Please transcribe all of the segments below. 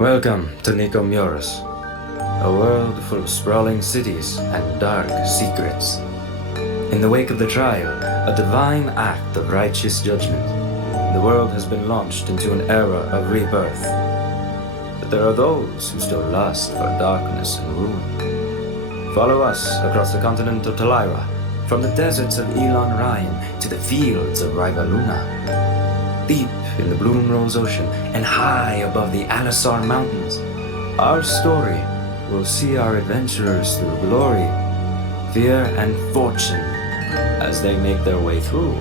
Welcome to Nicomuras, a world full of sprawling cities and dark secrets. In the wake of the trial, a divine act of righteous judgment, the world has been launched into an era of rebirth. But there are those who still lust for darkness and ruin. Follow us across the continent of Talira, from the deserts of Elon Ryan to the fields of Rivaluna. Deep in the Bloom-Rose Ocean and high above the Alisar Mountains, our story will see our adventurers through glory, fear, and fortune as they make their way through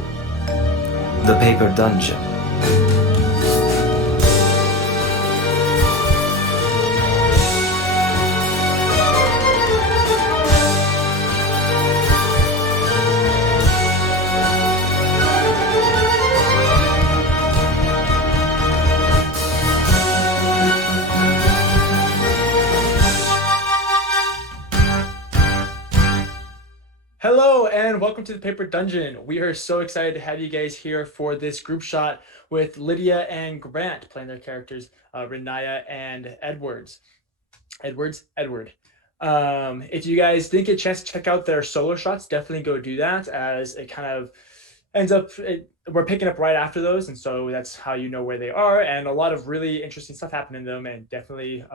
the Paper Dungeon. Hello and welcome to the Paper Dungeon. We are so excited to have you guys here for this group shot with Lydia and Grant playing their characters, Riniya and Edward. If you guys didn't get a chance to check out their solo shots, definitely go do that, as it kind of ends up we're picking up right after those, and so that's how you know where they are, and a lot of really interesting stuff happened in them, and definitely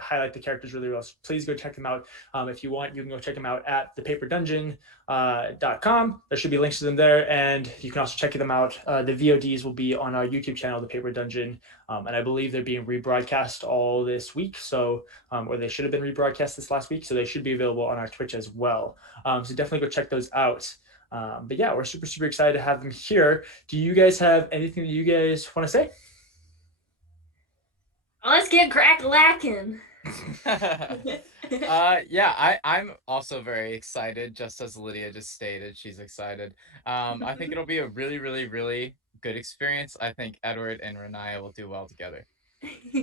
highlight the characters really well. So please go check them out. If you want, you can go check them out at thepaperdungeon.com. There should be links to them there, and you can also check them out. The VODs will be on our YouTube channel, The Paper Dungeon, and I believe they're being rebroadcast all this week, so or they should have been rebroadcast this last week, so they should be available on our Twitch as well. So definitely go check those out. But yeah, we're super excited to have them here. Do you guys have anything that you guys want to say? Let's get crack-lacking. Yeah, I'm also very excited, just as Lydia just stated, she's excited. I think it'll be a really good experience. I think Edward and Riniya will do well together.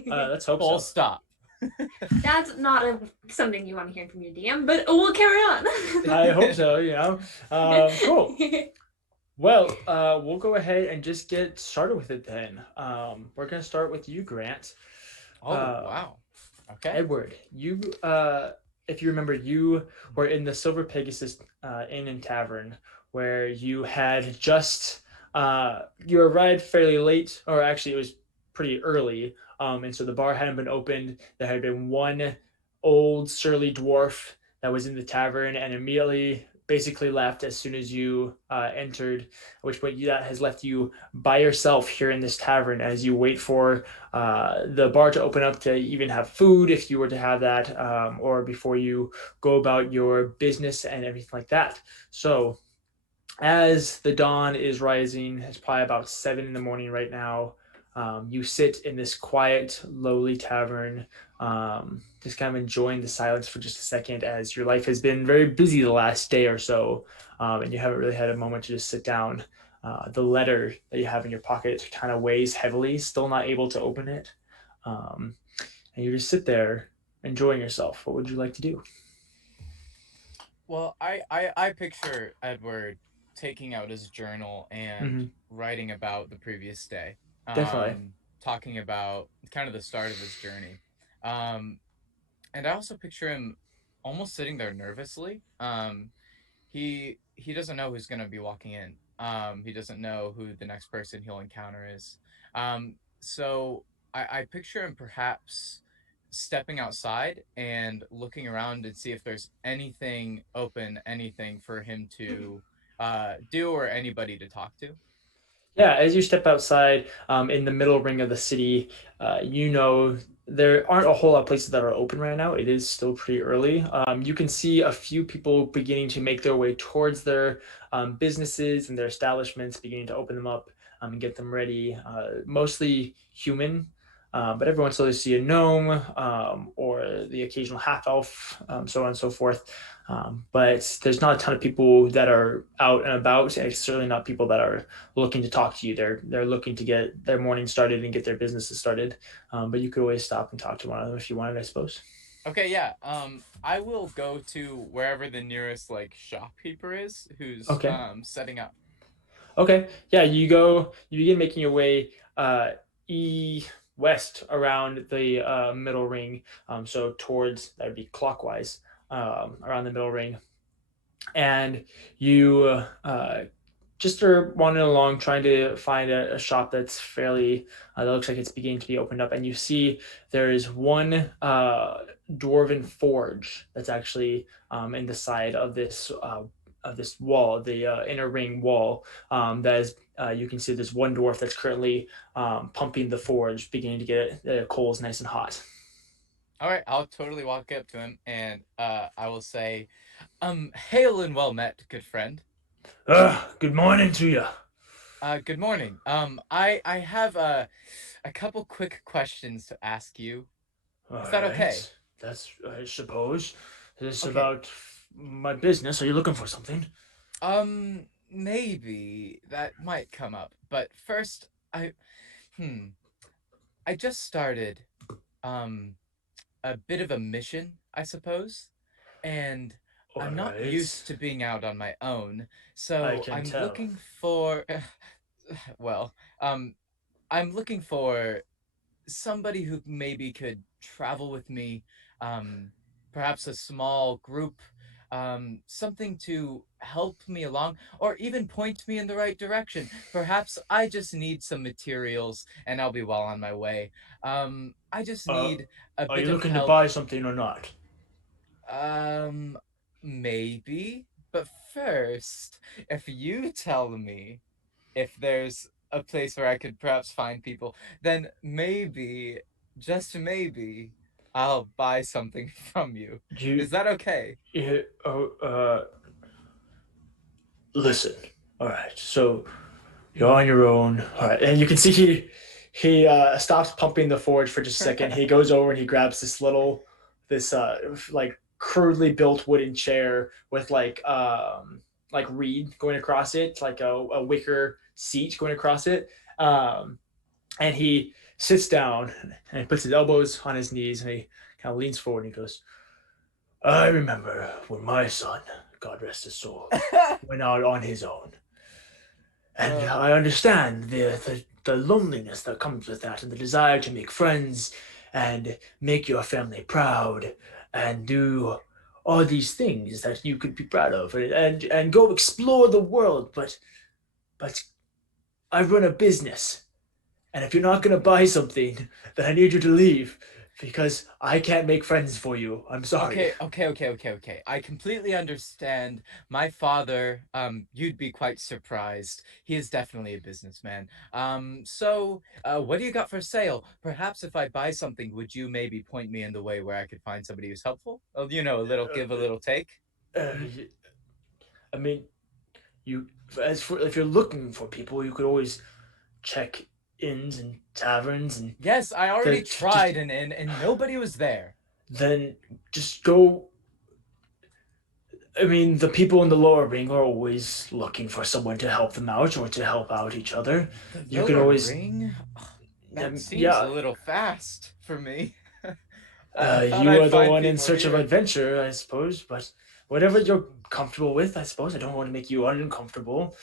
Let's hope Full so. Stop. That's not something you want to hear from your DM, but we'll carry on. I hope so, cool. Well, we'll go ahead and just get started with it then. We're going to start with you, Grant. Wow. Okay. Edward, you, if you remember, you were in the Silver Pegasus Inn and Tavern, where you had just, you arrived fairly late, or actually it was pretty early, and so the bar hadn't been opened. There had been one old surly dwarf that was in the tavern and immediately basically left as soon as you entered, at which point that has left you by yourself here in this tavern as you wait for the bar to open up to even have food, if you were to have that, or before you go about your business and everything like that. So as the dawn is rising, it's probably about 7 in the morning right now. You sit in this quiet, lowly tavern, just kind of enjoying the silence for just a second, as your life has been very busy the last day or so, and you haven't really had a moment to just sit down. The letter that you have in your pocket kind of weighs heavily, still not able to open it. And you just sit there enjoying yourself. What would you like to do? Well, I picture Edward taking out his journal and writing about the previous day. Definitely. Talking about kind of the start of his journey. And I also picture him almost sitting there nervously. He doesn't know who's going to be walking in. He doesn't know who the next person he'll encounter is. So I picture him perhaps stepping outside and looking around and see if there's anything open, anything for him to do, or anybody to talk to. Yeah, as you step outside in the middle ring of the city, there aren't a whole lot of places that are open right now. It is still pretty early. You can see a few people beginning to make their way towards their businesses and their establishments, beginning to open them up and get them ready. Mostly human, but every once in a while you see a gnome or the occasional half elf, so on and so forth. But there's not a ton of people that are out and about, and certainly not people that are looking to talk to you. They're looking to get their morning started and get their businesses started. But you could always stop and talk to one of them if you wanted, I suppose. Okay, yeah. I will go to wherever the nearest shopkeeper is, who's setting up. Okay, yeah. You begin making your way west around the middle ring. So towards that would be clockwise around the middle ring, and you just are wandering along trying to find a shop that's fairly that looks like it's beginning to be opened up, and you see there is one dwarven forge that's actually in the side of this wall, the inner ring wall. That is you can see there's one dwarf that's currently pumping the forge, beginning to get the coals nice and hot. All right, I'll totally walk up to him and I will say, hail and well met, good friend. Good morning to you. Good morning. I have a couple quick questions to ask you. All Is that okay? right. That's, I suppose. This is Okay. about my business. Are you looking for something? Maybe that might come up, but first, hmm, I just started, um, a bit of a mission, I suppose, and All I'm not right. used to being out on my own, I so can I'm tell. looking for, well, I'm looking for somebody who maybe could travel with me, um, perhaps a small group, something to help me along, or even point me in the right direction. Perhaps I just need some materials and I'll be well on my way. I just Uh, need a are bit you of looking to help. buy something or not? Um, Maybe. But first, if you tell me if there's a place where I could perhaps find people, then maybe, just maybe, I'll buy something from you. You, Is that okay? you listen. All right. So you're on your own. All right, and you can see he stops pumping the forge for just a second. He goes over and he grabs this like crudely built wooden chair with like reed going across it, like a wicker seat going across it. And he sits down and he puts his elbows on his knees and he kind of leans forward and he goes, "I remember when my son, God rest his soul, went out on his own. And uh, I understand the loneliness that comes with that and the desire to make friends and make your family proud and do all these things that you could be proud of and go explore the world. But I run a business. And if you're not going to buy something, then I need you to leave because I can't make friends for you. I'm sorry." okay. I completely understand. My father, you'd be quite surprised. He is definitely a businessman. What do you got for sale? Perhaps if I buy something, would you maybe point me in the way where I could find somebody who's helpful? Oh, a little give, a little take. Uh, Hmm? I mean, you as for if you're looking for people, you could always check inns and taverns and Yes, I the already just tried an inn and nobody was there. then just go. I mean, the people in the lower ring are always looking for someone to help them out or to help out each other. The You can lower always, ring? Ugh, that seems a yeah. little fast for me. I thought You I'd are the find one in people search of here. adventure, I suppose. But whatever you're comfortable with, I suppose. I don't want to make you uncomfortable.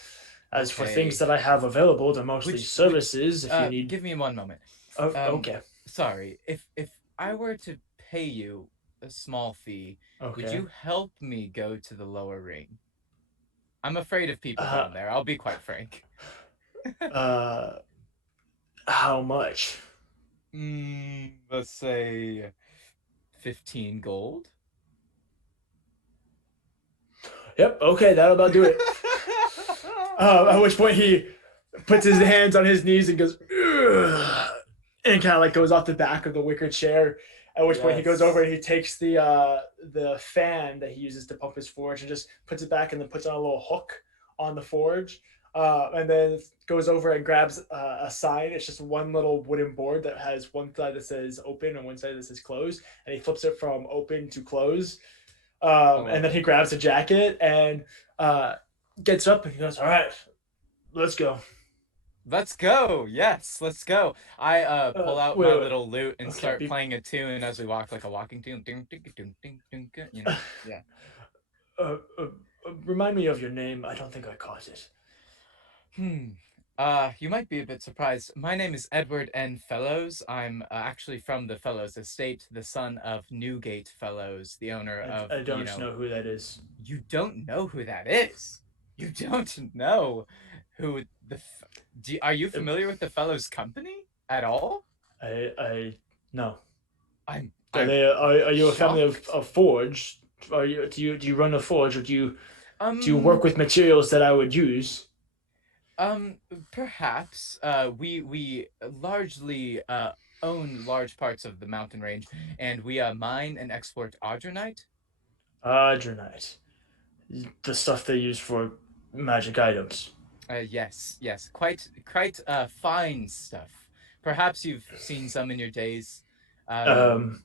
As for things Okay. that I have available, they're mostly Which services. If you need, give me one moment. oh, Um okay, Sorry. If I were to pay you a small fee, would okay. you help me go to the lower ring? I'm afraid of people Uh, down there. I'll be quite frank. uh, how much? Let's say 15 gold. Yep. Okay, that'll about do it. At which point he puts his hands on his knees and goes, "Ugh," and kind of like goes off the back of the wicker chair. At which point he goes over Yes. and he takes the fan that he uses to pump his forge and just puts it back and then puts on a little hook on the forge. And then goes over and grabs a sign. It's just one little wooden board that has one side that says open and one side that says close. And he flips it from open to close. I And love then he it. grabs a jacket and uh, gets up and he goes, "All right, let's go." Let's go. Yes, let's go. I pull out my Wait. little lute and Okay. start playing a tune as we walk, like a walking tune. Ding, ding, ding, ding, ding, ding, you know. Yeah. Uh, uh, Remind me of your name. I don't think I caught it. Hmm. You might be a bit surprised. My name is Edward N. Fellows. I'm actually from the Fellows estate, the son of Newgate Fellows, the owner of, I don't know who that is. you don't know who that is. You don't know who are you familiar with the Fellows company at all? I no. I'm Are I'm they? Are you a family shocked. of forge? Are you? Do you run a forge, or do you work Um, with materials that I would use? um, Perhaps. We largely own large parts of the mountain range, and we mine and export Ardronite. Adrenite, the stuff they use for magic items. Yes, yes, quite fine stuff. Perhaps you've seen some in your days. Um, Um,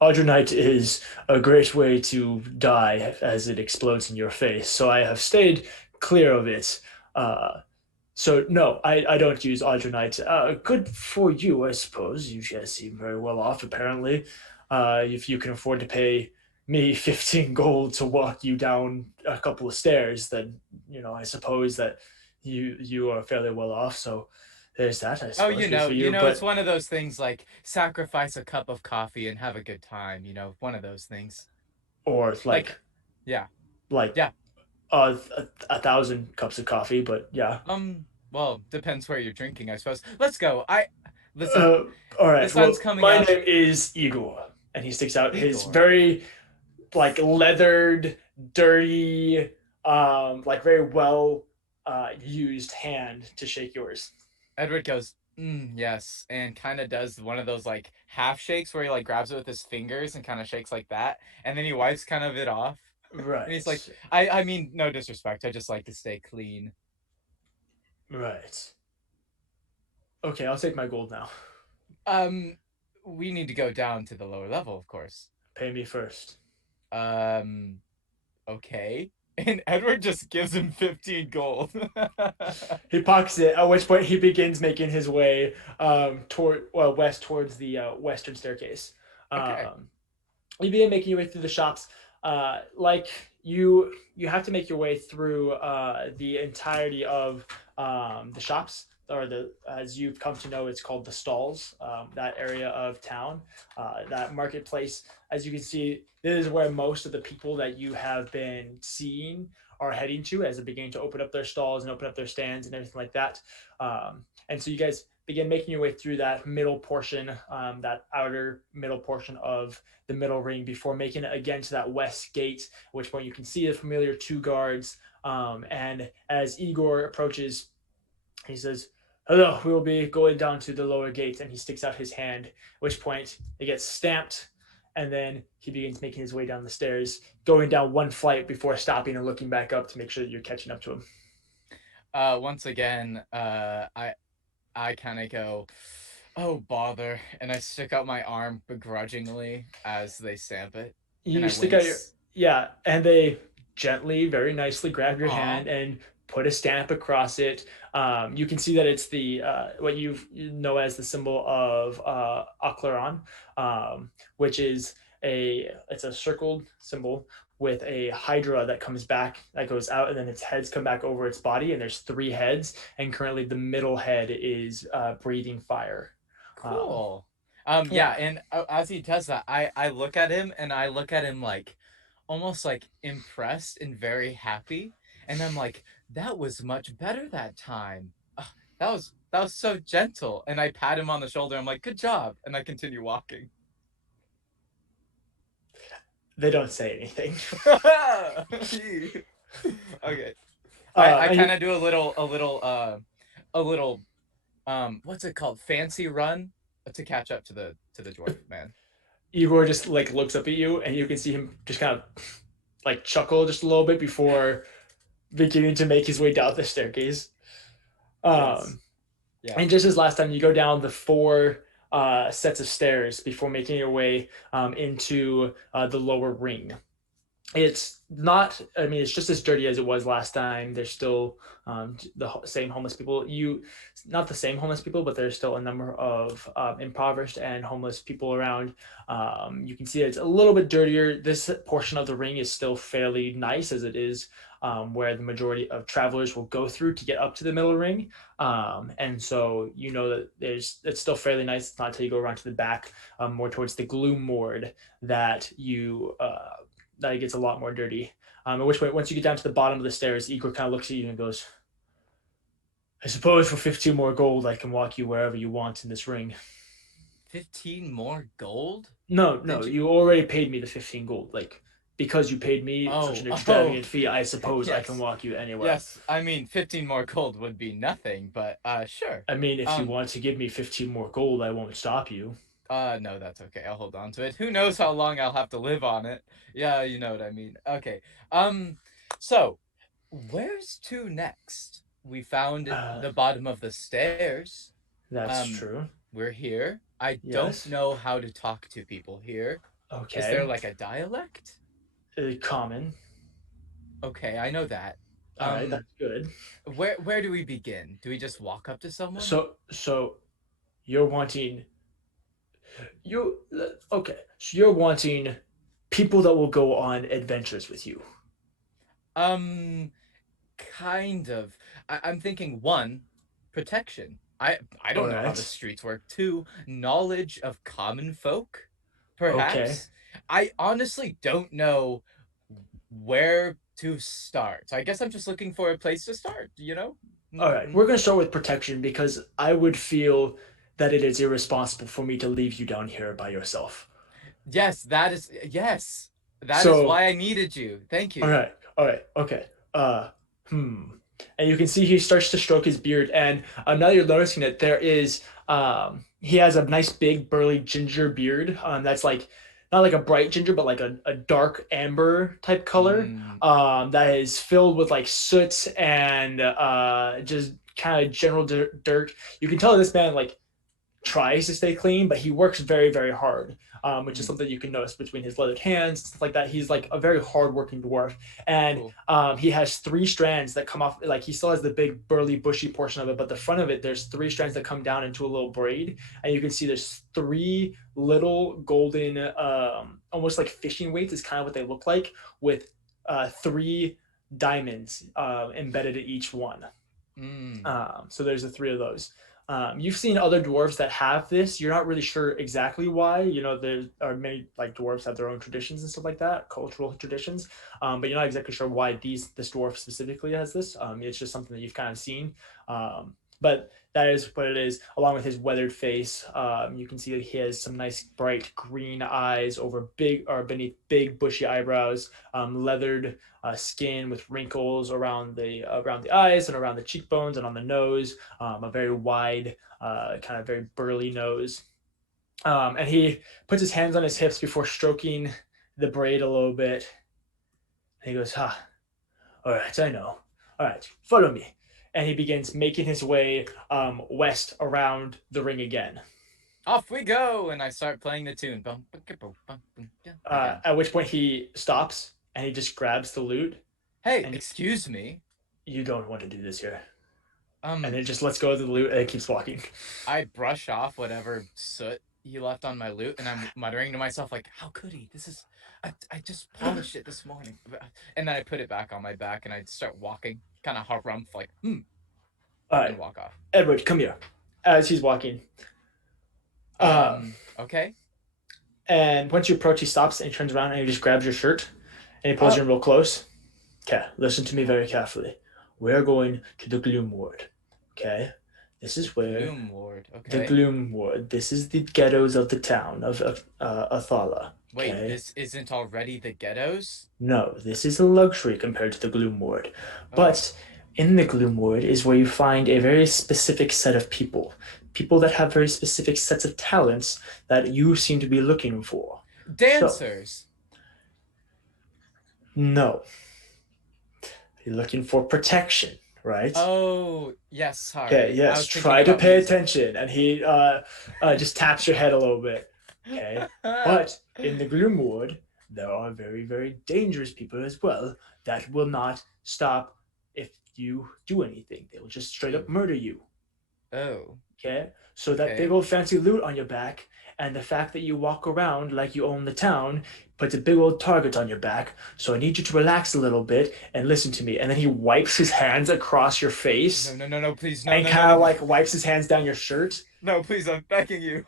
Adrenite is a great way to die as it explodes in your face, so I have stayed clear of it. Uh, so no, I don't use Adrenite. Good for you, I suppose. You guys seem very well off, apparently. If you can afford to pay me 15 gold to walk you down a couple of stairs, then I suppose that you are fairly well off. So there's that, I oh, suppose. Good for you you. know, it's But one of those things like sacrifice a cup of coffee and have a good time. One of those things. or Like, like yeah, like yeah. a thousand cups of coffee. But yeah. Well, depends where you're drinking, I suppose. Let's go. Listen. Uh, all The right. sun's Well, coming my up. name is Igor, and he sticks out his Igor. very like leathered, dirty, like very well used hand to shake yours. Edward goes, yes, and kind of does one of those like half shakes where he like grabs it with his fingers and kind of shakes like that, and then he wipes kind of it off, and he's like, Right. I mean, no disrespect, I just like to stay clean. Right. Okay, I'll take my gold now. Um, we need to go down to the lower level, of course. Pay me first. Um, okay. And Edward just gives him 15 gold. He pockets it, at which point he begins making his way west towards the western staircase. Okay. You begin making your way through the shops. Like you have to make your way through the entirety of the shops, or the as you've come to know, it's called the stalls. That area of town, that marketplace. As you can see, this is where most of the people that you have been seeing are heading to, as they begin to open up their stalls and open up their stands and everything like that. And so you guys begin making your way through that middle portion, that outer middle portion of the middle ring, before making it again to that west gate, at which point you can see the familiar two guards. And as Igor approaches, he says, "Hello, we will be going down to the lower gate," and he sticks out his hand, at which point it gets stamped, and then he begins making his way down the stairs, going down one flight before stopping and looking back up to make sure that you're catching up to him. Once again, I kind of go, oh bother, and I stick out my arm begrudgingly as they stamp it, and You I stick out your wince. Yeah, and they gently, very nicely grab your Aw, hand and put a stamp across it. You can see that it's the what you know as the symbol of Ocleron, which is it's a circled symbol with a hydra that comes back, that goes out, and then its heads come back over its body, and there's three heads, and currently the middle head is breathing fire. Um, cool. Yeah, yeah. and as he does that, I look at him and I look at him like almost like impressed and very happy, and I'm like, that was much better that time. Ugh, that was so gentle, and I pat him on the shoulder. I'm like, good job, and I continue walking. They don't say anything. Okay. I And kind of do a little what's it called, fancy run to catch up to the dwarf man. Igor just like looks up at you, and you can see him just kind of like chuckle just a little bit before beginning to make his way down the staircase. Yes. Um, Yeah. and just as last time, you go down the four sets of stairs before making your way into the lower ring. It's not, I mean, it's just as dirty as it was last time. There's still same homeless people. Not the same homeless people, but there's still a number of impoverished and homeless people around. You can see it's a little bit dirtier. This portion of the ring is still fairly nice, as it is where the majority of travelers will go through to get up to the middle ring. And so you know that it's still fairly nice. It's not until you go around to the back, more towards the gloom ward, that it gets a lot more dirty. At which point, once you get down to the bottom of the stairs, Igor kind of looks at you and goes, "I suppose for 15 more gold, I can walk you wherever you want in this ring." 15 more gold? No, Did you- you already paid me the 15 gold. Like, because you paid me such an extravagant fee, I suppose I can Yes. walk you anywhere. Yes, I mean 15 more gold would be nothing, but sure. I mean, if you want to give me 15 more gold, I won't stop you. No, that's okay. I'll hold on to it. Who knows how long I'll have to live on it? Yeah, you know what I mean. Okay. So where's to next? We found the bottom of the stairs. That's true. We're here. I Yes. don't know how to talk to people here. Okay. Is there like a dialect? Common? Okay, I know that. All right, that's good. Where do we begin? Do we just walk up to someone? So you're wanting okay. So you're wanting people that will go on adventures with you. Kind of. I'm thinking, one, protection. I don't know how the Alright. streets work. Two, knowledge of common folk, perhaps. Okay. I honestly don't know where to start. I guess I'm just looking for a place to start, you know? All right, we're going to start with protection because I would feel that it is irresponsible for me to leave you down here by yourself. Yes, that is So- why I needed you. Thank you. All right, okay. And you can see he starts to stroke his beard, and now that you're noticing it, there is he has a nice big burly ginger beard. That's like not like a bright ginger, but like a dark amber type color. That is filled with like soot and just kind of general dirt. You can tell this man like tries to stay clean, but he works very, very hard, which is something you can notice between his leathered hands, stuff like that. He's like a very hard-working dwarf, and Cool. he has 3 strands that come off. Like he still has the big, burly, bushy portion of it, but the front of it, there's 3 strands that come down into a little braid, and you can see there's 3 little golden, almost like fishing weights is kind of what they look like, with 3 diamonds embedded in each one. So there's the 3 of those. You've seen other dwarves that have this. You're not really sure exactly why. You know, there are many like dwarves have their own traditions and stuff like that, cultural traditions. But you're not exactly sure why this dwarf specifically has this. It's just something that you've kind of seen. But that is what it is. Along with his weathered face, you can see that he has some nice bright green eyes over beneath big bushy eyebrows, leathered skin with wrinkles around the eyes and around the cheekbones and on the nose, a very wide, kind of very burly nose. And he puts his hands on his hips before stroking the braid a little bit. And he goes, all right, I know. All right, follow me. And he begins making his way west around the ring again. Off we go, and I start playing the tune. At which point he stops and he just grabs the loot. Hey, and excuse me. You don't want to do this here. And And then just lets go of the loot and it keeps walking. I brush off whatever soot he left on my loot, and I'm muttering to myself like, "How could he? I just polished it this morning." And then I put it back on my back, and I start walking, kind of harumph, like, All right, and walk off. Edward, come here. As he's walking. Okay. And once you approach, he stops and he turns around and he just grabs your shirt and he pulls you in real close. Okay, listen to me very carefully. We're going to the Gloom Ward. Okay, this is where Gloom Ward. Okay. the Gloom Ward. This is the ghettos of the town of Athala. Wait, okay? this isn't already the ghettos? No, this is a luxury compared to the Gloom Ward. But in the Gloom Ward is where you find a very specific set of people. People that have very specific sets of talents that you seem to be looking for. Dancers. No. You're looking for protection, right? Oh, yes, sorry. Okay, I yes, was thinking try to about pay music. attention. And he just taps your head a little bit. Okay. But in the Gloom Ward, there are very, very dangerous people as well that will not stop if you do anything. They will just straight up murder you. Oh, Okay, so that big Okay. old fancy loot on your back, and the fact that you walk around like you own the town puts a big old target on your back. So I need you to relax a little bit and listen to me. And then he wipes his hands across your No, face no, no, no, please, no, and no, no, kind of no, like wipes his hands down your shirt. no, please, I'm begging you.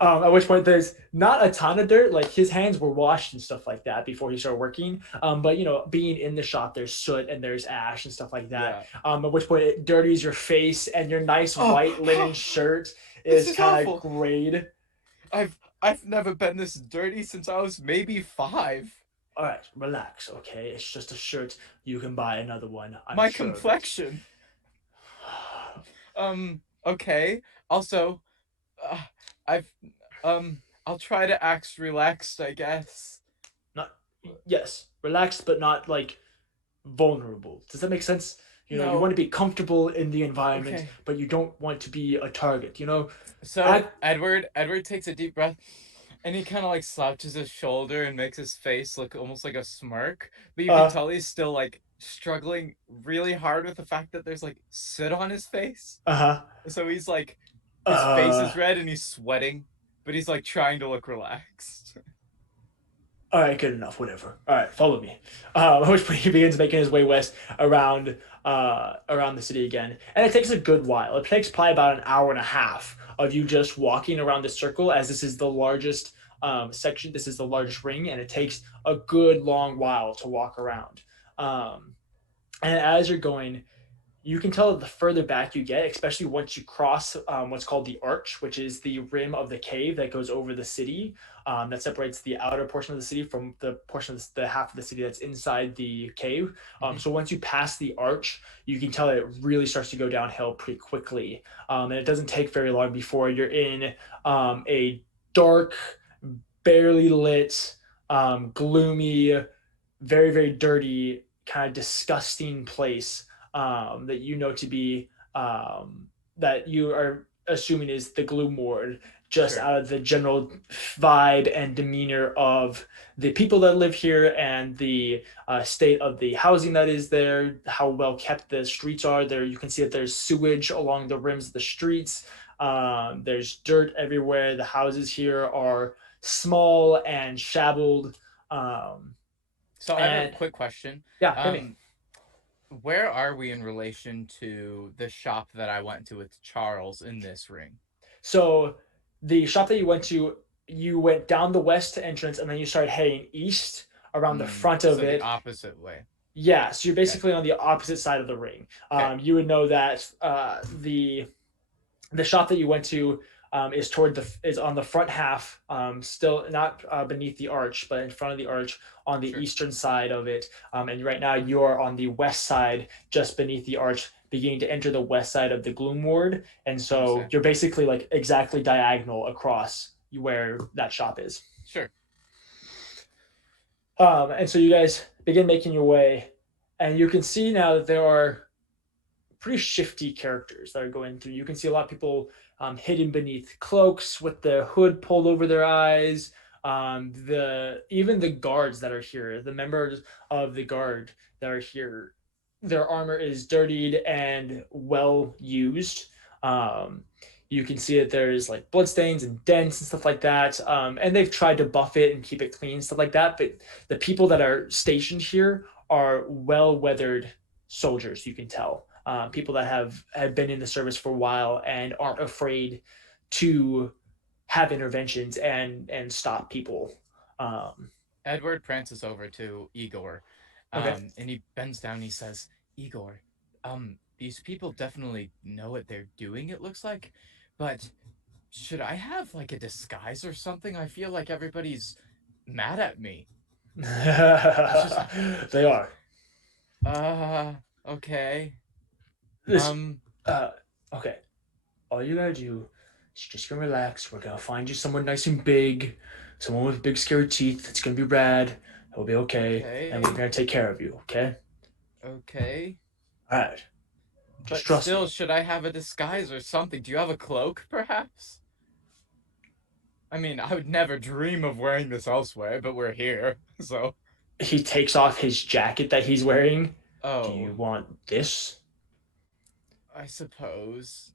At which point there's not a ton of dirt. Like his hands were washed and stuff like that before he started working. But you know, being in the shop, there's soot and there's ash and stuff like that. Yeah. At which point it dirties your face and your nice white linen Oh, shirt this is is kind of awful. grayed. I've never been this dirty since I was maybe 5. All right, relax, okay? It's just a shirt. You can buy another one. I'm My sure of it. complexion. Okay. Also, uh, I've I'll try to act relaxed, I guess. Not yes, relaxed, but not like vulnerable. Does that make sense? You know, you want No. to be comfortable in the environment, Okay. but you don't want to be a target. You know, So act. Edward takes a deep breath and he kind of like slouches his shoulder and makes his face look almost like a smirk, but you can Uh, tell he's still like struggling really hard with the fact that there's like soot on his face. uh-huh. So he's like his face Uh, is red and he's sweating, but he's like trying to look relaxed. all right, good enough. Whatever. All right, follow me. At which point he begins making his way west around the city again, and it takes a good while. It takes probably about an hour and a half of you just walking around the circle, as this is the largest section. This is the largest ring, and it takes a good long while to walk around. Um, and as you're going, you can tell that the further back you get, especially once you cross what's called the arch, which is the rim of the cave that goes over the city, that separates the outer portion of the city from the portion of the half of the city that's inside the cave. Mhm. So once you pass the arch, you can tell that it really starts to go downhill pretty quickly, and it doesn't take very long before you're in a dark, barely lit, gloomy, very very dirty, kind of disgusting place that you know to be that you are assuming is the gloom ward, just Sure. out of the general vibe and demeanor of the people that live here and the state of the housing that is there, how well kept the streets are there. You can see that there's sewage along the rims of the streets. There's dirt everywhere. The houses here are small and shabbled. um, So I have a and quick question. yeah, hit me. Um, where are we in relation to the shop that I went to with Charles in this ring? So the shop that you went to, you went down the west entrance and then you started heading east around the front of So the it. opposite way. Yeah, so you're Okay. basically on the opposite side of the ring. Okay. You would know that the shop that you went to is on the front half, still not beneath the arch, but in front of the arch on the Sure. eastern side of it. And right now you are on the west side, just beneath the arch, beginning to enter the west side of the Gloom Ward. And so Understand. you're basically like exactly diagonal across where that shop is. Sure. And so you guys begin making your way, and you can see now that there are pretty shifty characters that are going through. You can see a lot of people hidden beneath cloaks with the hood pulled over their eyes. The even the guards that are here, the members of the guard that are here, their armor is dirtied and well used. Um, you can see that there's like bloodstains and dents and stuff like that. And they've tried to buff it and keep it clean, stuff like that. But the people that are stationed here are well weathered soldiers, you can tell. People that have been in the service for a while and aren't afraid to have interventions and stop people. Um, Edward prances over to Igor, okay. and he bends down and he says, Igor, these people definitely know what they're doing, it looks like, but should I have like a disguise or something? I feel like everybody's mad at me. Just, They are. okay. This Um, uh okay. All you gotta do is just gonna relax. We're gonna find you someone nice and big, someone with big scary teeth. It's gonna be rad. It'll be okay, and we're okay, gonna take care of you. Okay. okay. All right. Just But trust still, me. should I have a disguise or something? Do you have a cloak, perhaps? I mean, I would never dream of wearing this elsewhere, but we're here, so. He takes off his jacket that he's wearing. Do Oh, you want this? I suppose.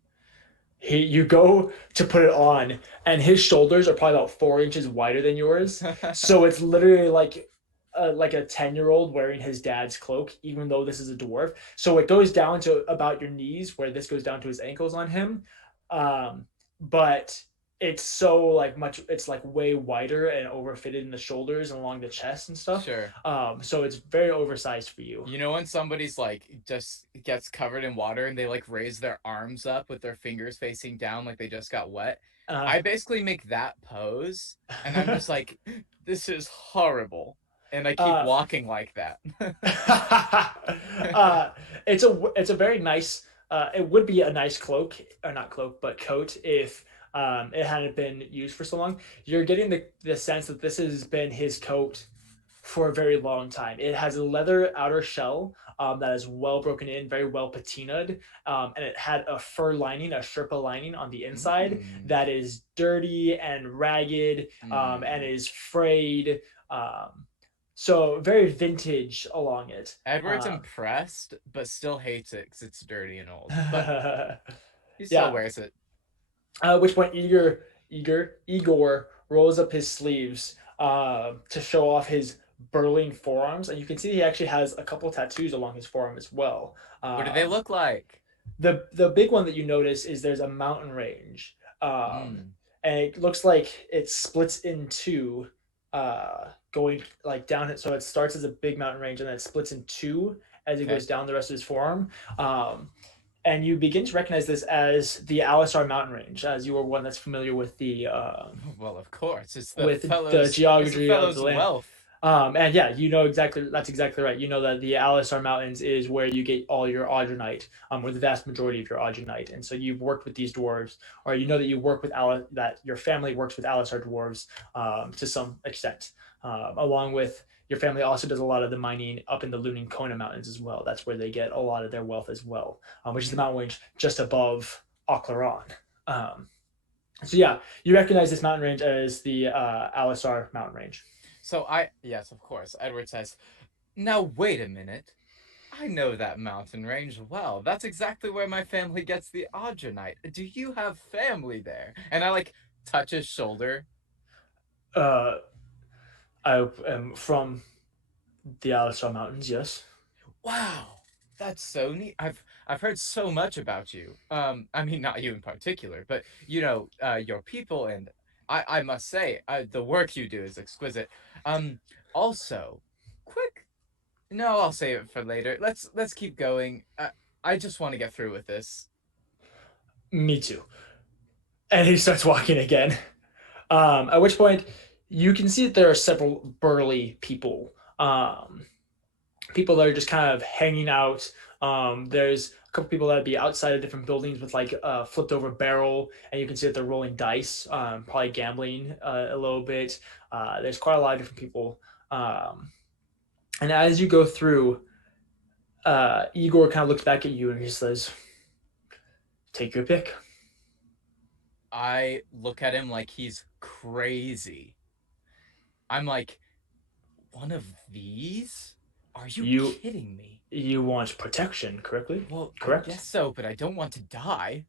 You go to put it on, and his shoulders are probably about 4 inches wider than yours. So it's literally like a 10-year-old wearing his dad's cloak, even though this is a dwarf. So it goes down to about your knees, where this goes down to his ankles on him. But it's so like much, it's like way wider and overfitted in the shoulders and along the chest and stuff. Sure. So it's very oversized for you. You know when somebody's like just gets covered in water and they like raise their arms up with their fingers facing down like they just got wet? I basically make that pose and I'm just like, this is horrible. And I keep walking like that. It's a very nice. It would be a nice cloak, or not cloak, but coat if it hadn't been used for so long. You're getting the sense that this has been his coat for a very long time. It has a leather outer shell that is well broken in, very well patinaed, and it had a fur lining, a Sherpa lining on the inside that is dirty and ragged and is frayed. So very vintage along it. Edward's impressed, but still hates it because it's dirty and old. But he still wears it. At which point Igor rolls up his sleeves to show off his burling forearms, and you can see he actually has a couple tattoos along his forearm as well. What do they look like? The big one that you notice is there's a mountain range, and it looks like it splits in two, going like down it. So it starts as a big mountain range and then it splits in two as it goes down the rest of his forearm. And you begin to recognize this as the Alisar mountain range, as you are one that's familiar with the well, of course, it's the geography of the land. Wealth. And yeah, you know that's exactly right. You know that the Alisar Mountains is where you get all your Audronite, or the vast majority of your Audronite. And so you've worked with these dwarves, or you know that you work with that your family works with Alisar dwarves to some extent. Along with your family also does a lot of the mining up in the Lunin Kona Mountains as well. That's where they get a lot of their wealth as well, which is the mountain range just above Oclaron. So yeah, you recognize this mountain range as the Alisar mountain range. So yes, of course. Edward says, now wait a minute. I know that mountain range well. That's exactly where my family gets the Audronite. Do you have family there? And I like touch his shoulder. I am from the Alisar Mountains, yes. Wow, that's so neat. I've heard so much about you. I mean, not you in particular, but you know, your people, and I must say, the work you do is exquisite. Also, quick. No, I'll save it for later. Let's keep going. I just want to get through with this. Me too. And he starts walking again. At which point, you can see that there are several burly people. People that are just kind of hanging out. There's a couple people that'd be outside of different buildings with like a flipped over barrel, and you can see that they're rolling dice, probably gambling a little bit. There's quite a lot of different people. And as you go through, Igor kind of looks back at you and he says, take your pick. I look at him like he's crazy. I'm like, one of these? Are you kidding me? You want protection, correctly? Well, correct. I guess so, but I don't want to die.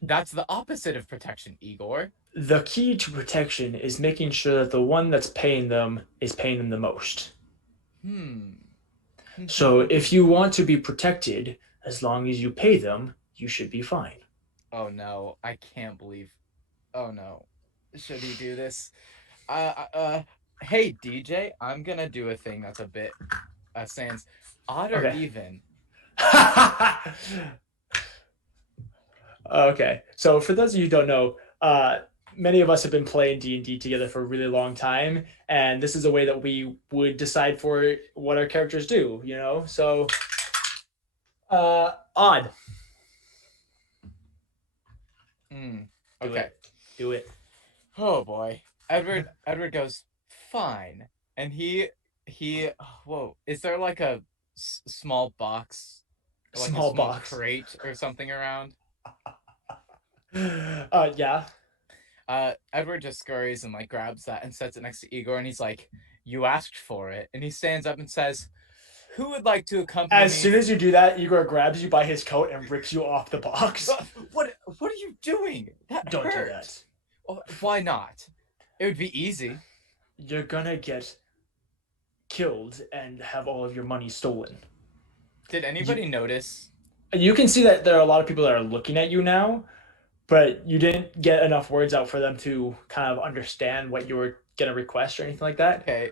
That's the opposite of protection, Igor. The key to protection is making sure that the one that's paying them is paying them the most. So if you want to be protected, as long as you pay them, you should be fine. Oh no, I can't believe. Oh no. Should he do this? Hey DJ, I'm gonna do a thing that's a bit sans odd or even. Okay, so for those of you who don't know, many of us have been playing D&D together for a really long time, and this is a way that we would decide for what our characters do, you know? So, odd. Okay. Do it. Oh boy. Edward goes, fine. And he whoa, is there like a small box? Like small a box. Crate or something around? Yeah. Edward just scurries and like grabs that and sets it next to Igor, and he's like, you asked for it. And he stands up and says, who would like to accompany me? As soon as you do that, Igor grabs you by his coat and rips you off the box. What are you Why not? It would be easy. You're gonna get killed and have all of your money stolen. Did anybody notice? You can see that there are a lot of people that are looking at you now, but you didn't get enough words out for them to kind of understand what you were gonna request or anything like that. Okay.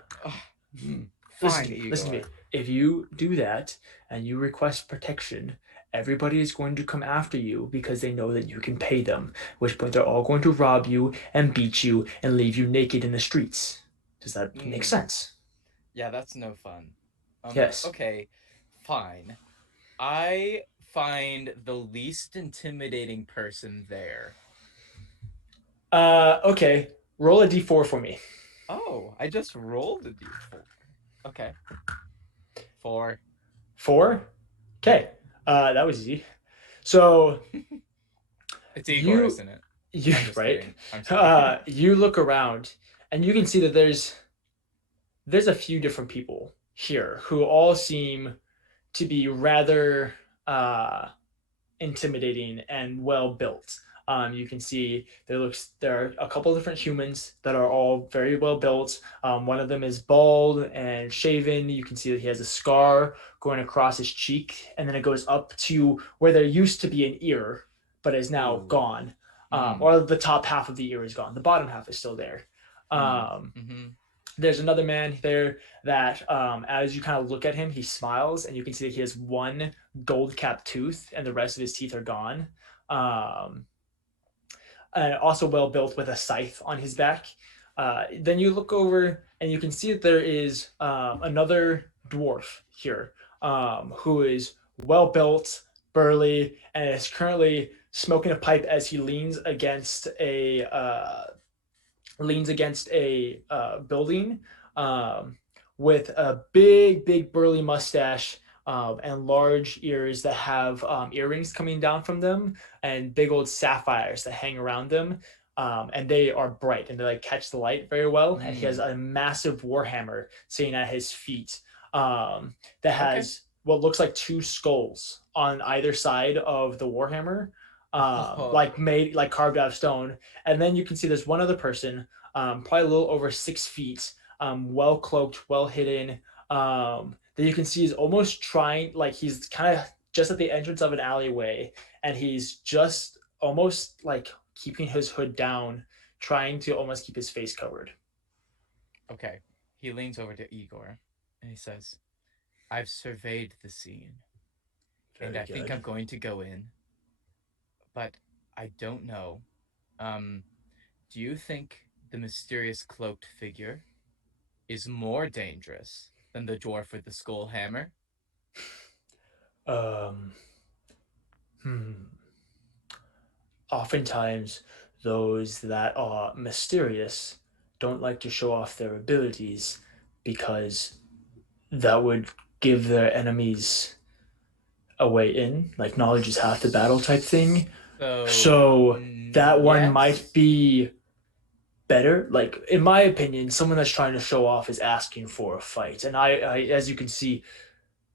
Listen Fine, to me. Igor. Listen to me. If you do that and you request protection, everybody is going to come after you because they know that you can pay them. At which point they're all going to rob you and beat you and leave you naked in the streets. Does that make sense? Yeah, that's no fun. Yes. Okay, fine. I find the least intimidating person there. Okay. Roll a d4 for me. Oh, I just rolled a d4. Okay. 4. 4? Okay. That was easy. So It's Igor, you isn't it? you I'm just right. kidding. I'm sorry. You look around and you can see that there's a few different people here who all seem to be rather intimidating and well built. You can see there are a couple different humans that are all very well built. One of them is bald and shaven. You can see that he has a scar going across his cheek, and then it goes up to where there used to be an ear, but is now Ooh. gone. Or the top half of the ear is gone. The bottom half is still there. There's another man there that, as you kind of look at him, he smiles, and you can see that he has one gold capped tooth, and the rest of his teeth are gone. And also well built with a scythe on his back. Then you look over, and you can see that there is another dwarf here who is well built, burly, and is currently smoking a pipe as he leans against a building with a big burly mustache and large ears that have earrings coming down from them and big old sapphires that hang around them. And they are bright and they like catch the light very well. And he has a massive warhammer sitting at his feet that has what looks like 2 skulls on either side of the warhammer, like carved out of stone. And then you can see there's one other person, probably a little over 6 feet, well cloaked, well hidden, that you can see is almost trying, like he's kind of just at the entrance of an alleyway, and he's just almost like keeping his hood down, trying to almost keep his face covered. Okay. He leans over to Igor and he says, I've surveyed the scene. Very and I good. think I'm going to go in. But I don't know. Do you think the mysterious cloaked figure is more dangerous than the dwarf with the skull hammer? Oftentimes, those that are mysterious don't like to show off their abilities because that would give their enemies a way in, like knowledge is half the battle type thing. So that one yes. might be better. Like in my opinion, someone that's trying to show off is asking for a fight. And I as you can see,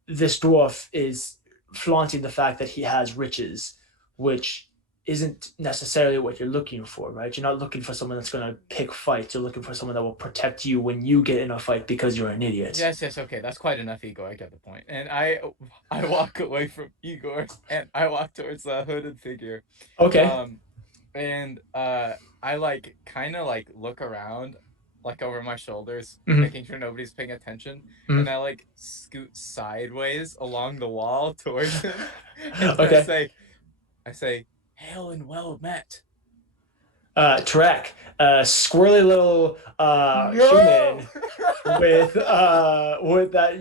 this dwarf is flaunting the fact that he has riches, which isn't necessarily what you're looking for, right? You're not looking for someone that's going to pick fights. You're looking for someone that will protect you when you get in a fight because you're an idiot. Yes, okay, that's quite enough, Igor. I get the point. And I walk away from Igor and I walk towards the hooded figure. Okay. And I like kind of like look around, like over my shoulders, Mhm. making sure nobody's paying attention, Mhm. and I like scoot sideways along the wall towards him. And Okay. I say, "Hail and well met." Tarak, squirrely little human with that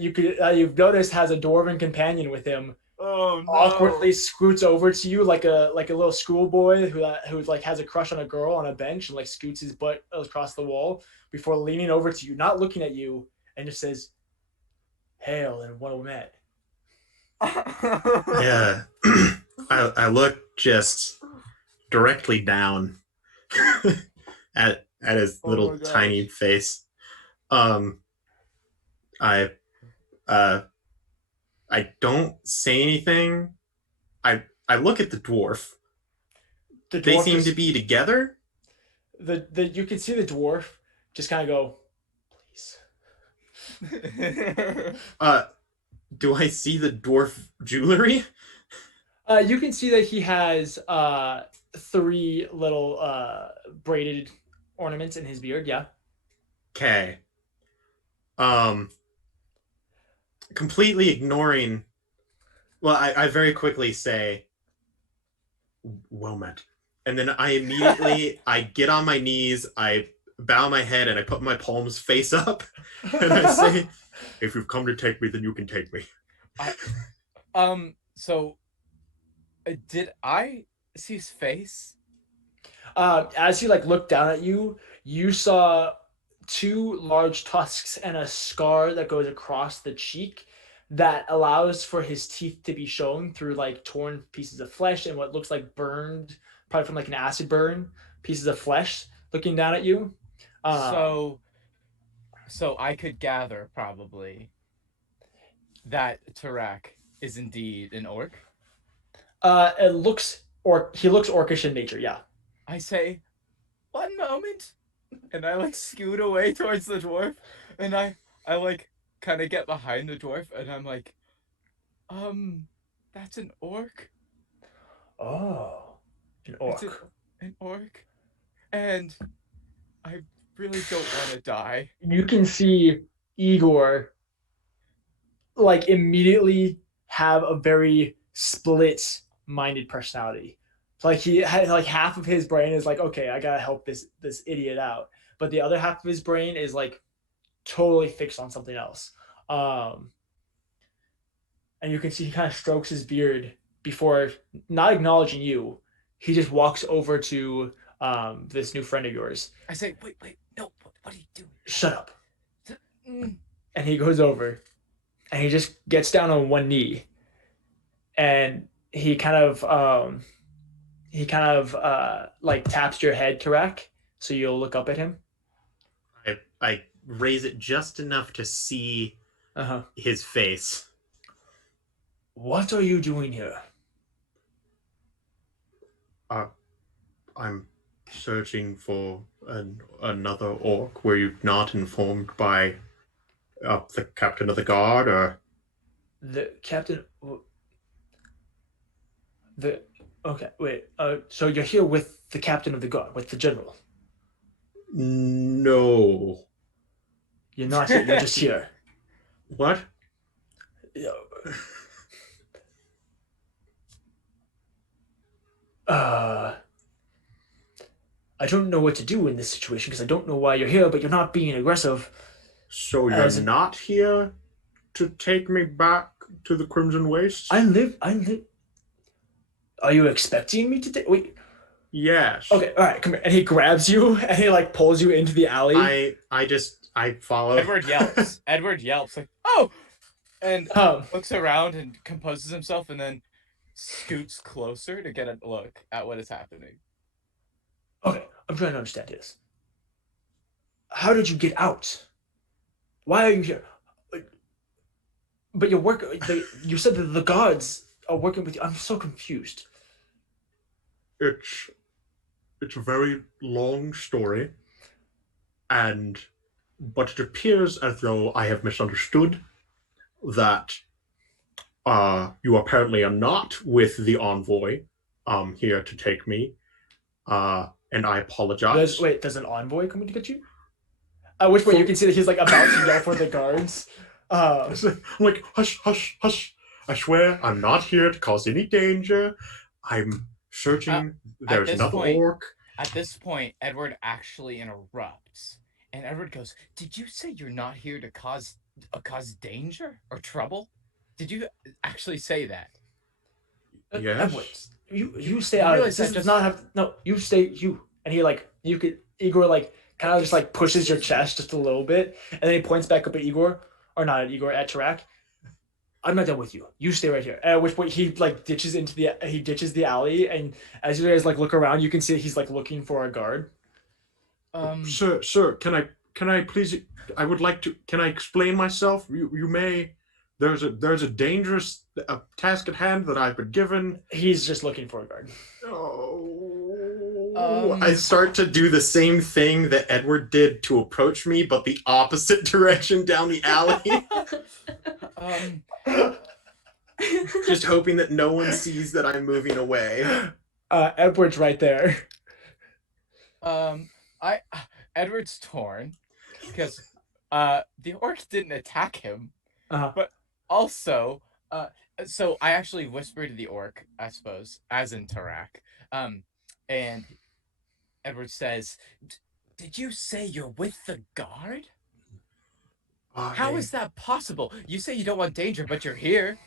you've noticed has a dwarven companion with him. Oh no! Awkwardly scoots over to you like a little schoolboy who like has a crush on a girl on a bench and like scoots his butt across the wall before leaning over to you, not looking at you, and just says, "Hail and well met." Yeah. I look just directly down at his little tiny face. I don't say anything. I look at the dwarf. The They dwarf seem just, to be together. the you can see the dwarf just kind of go, please. Do I see the dwarf jewelry? You can see that he has 3 little braided ornaments in his beard. Yeah. Okay. Completely ignoring. Well, I very quickly say, well met. And then I immediately I get on my knees, I bow my head, and I put my palms face up, and I say, if you've come to take me, then you can take me. So did I see his face? As he like looked down at you, you saw 2 large tusks and a scar that goes across the cheek that allows for his teeth to be shown through like torn pieces of flesh and what looks like burned, probably from like an acid burn, pieces of flesh looking down at you. So I could gather probably that Tarak is indeed an orc. It looks he looks orcish in nature, yeah. I say, 1 moment, and I like scoot away towards the dwarf, and I like kind of get behind the dwarf, and I'm like, that's an orc. Oh, an orc. An orc, and I really don't want to die. You can see Igor like immediately have a very split-minded personality. Like he had like half of his brain is like, okay, I gotta help this idiot out, but the other half of his brain is like totally fixed on something else. And you can see he kind of strokes his beard before not acknowledging you. He just walks over to this new friend of yours. I say, wait, no, what are you doing? Shut up. Mm. And he goes over and he just gets down on one knee and he kind of like taps your head, Tarak, so you'll look up at him. I raise it just enough to see his face. What are you doing here? I'm searching for another orc. Were you not informed by the captain of the guard, or the captain? Okay, wait. So you're here with the captain of the guard, with the general? No. You're not here. You're just here. What? I don't know what to do in this situation because I don't know why you're here, but you're not being aggressive. So you're not here to take me back to the Crimson Wastes? I live. Are you expecting me to take? Wait. Yes. Okay. All right. Come here. And he grabs you and he like pulls you into the alley. I follow. Edward yelps. Edward yelps like, "Oh!" and looks around and composes himself, and then scoots closer to get a look at what is happening. Okay, I'm trying to understand this. How did you get out? Why are you here? But you said that the guards are working with you. I'm so confused. It's a very long story, but it appears as though I have misunderstood that you apparently are not with the envoy here to take me, and I apologize. Does an envoy come to get you? At which point you can see that he's like about to yell for the guards. I'm like, hush, hush, hush. I swear I'm not here to cause any danger. I'm searching. There's another orc. At this point, Edward actually interrupts. And Edward goes, "Did you say you're not here to cause danger or trouble? Did you actually say that?" Yes. Edward, you stay out of this. This does not have you stay and he like Igor like kind of just like pushes your chest just a little bit and then he points back up at Igor, or not at Igor, at Tarak. I'm not done with you. You stay right here. At which point he like ditches the alley, and as you guys like look around, you can see he's like looking for a guard. Sir, can I please? I would like to. Can I explain myself? You may. There's a dangerous task at hand that I've been given. He's just looking for a guard. Oh. I start to do the same thing that Edward did to approach me, but the opposite direction down the alley. Just hoping that no one sees that I'm moving away. Edward's right there. Edward's torn because the orc didn't attack him, but also so I actually whispered to the orc, I suppose, as in Tarak, and Edward says, "Did you say you're with the guard? How is that possible? You say you don't want danger, but you're here."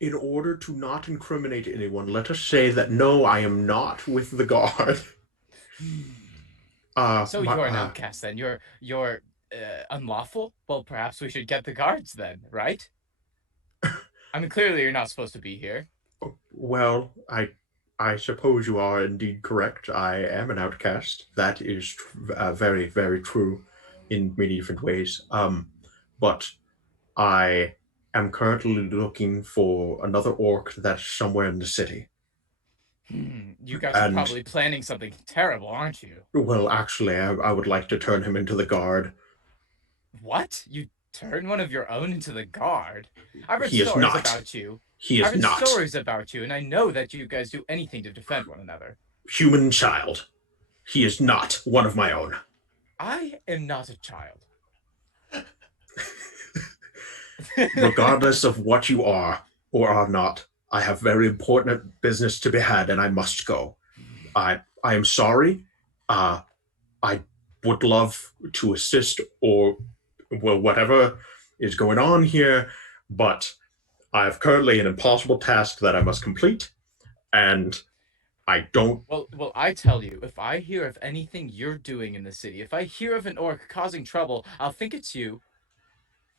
In order to not incriminate anyone, let us say that no, I am not with the guard. So you're an outcast then. You're unlawful? Well, perhaps we should get the guards then, right? I mean, clearly you're not supposed to be here. Well, I suppose you are indeed correct. I am an outcast. That is very, very true in many different ways. But I am currently looking for another orc that's somewhere in the city. You guys are probably planning something terrible, aren't you? Well, actually, I would like to turn him into the guard. What? You turn one of your own into the guard? I've read He is stories not. about you. He is I've read not. stories about you, and I know that you guys do anything to defend one another. Human child. He is not one of my own. I am not a child. Regardless of what you are or are not, I have very important business to be had, and I must go. I am sorry. I would love to assist or, well, whatever is going on here, but I have currently an impossible task that I must complete, and I don't... Well, I tell you, if I hear of anything you're doing in the city, if I hear of an orc causing trouble, I'll think it's you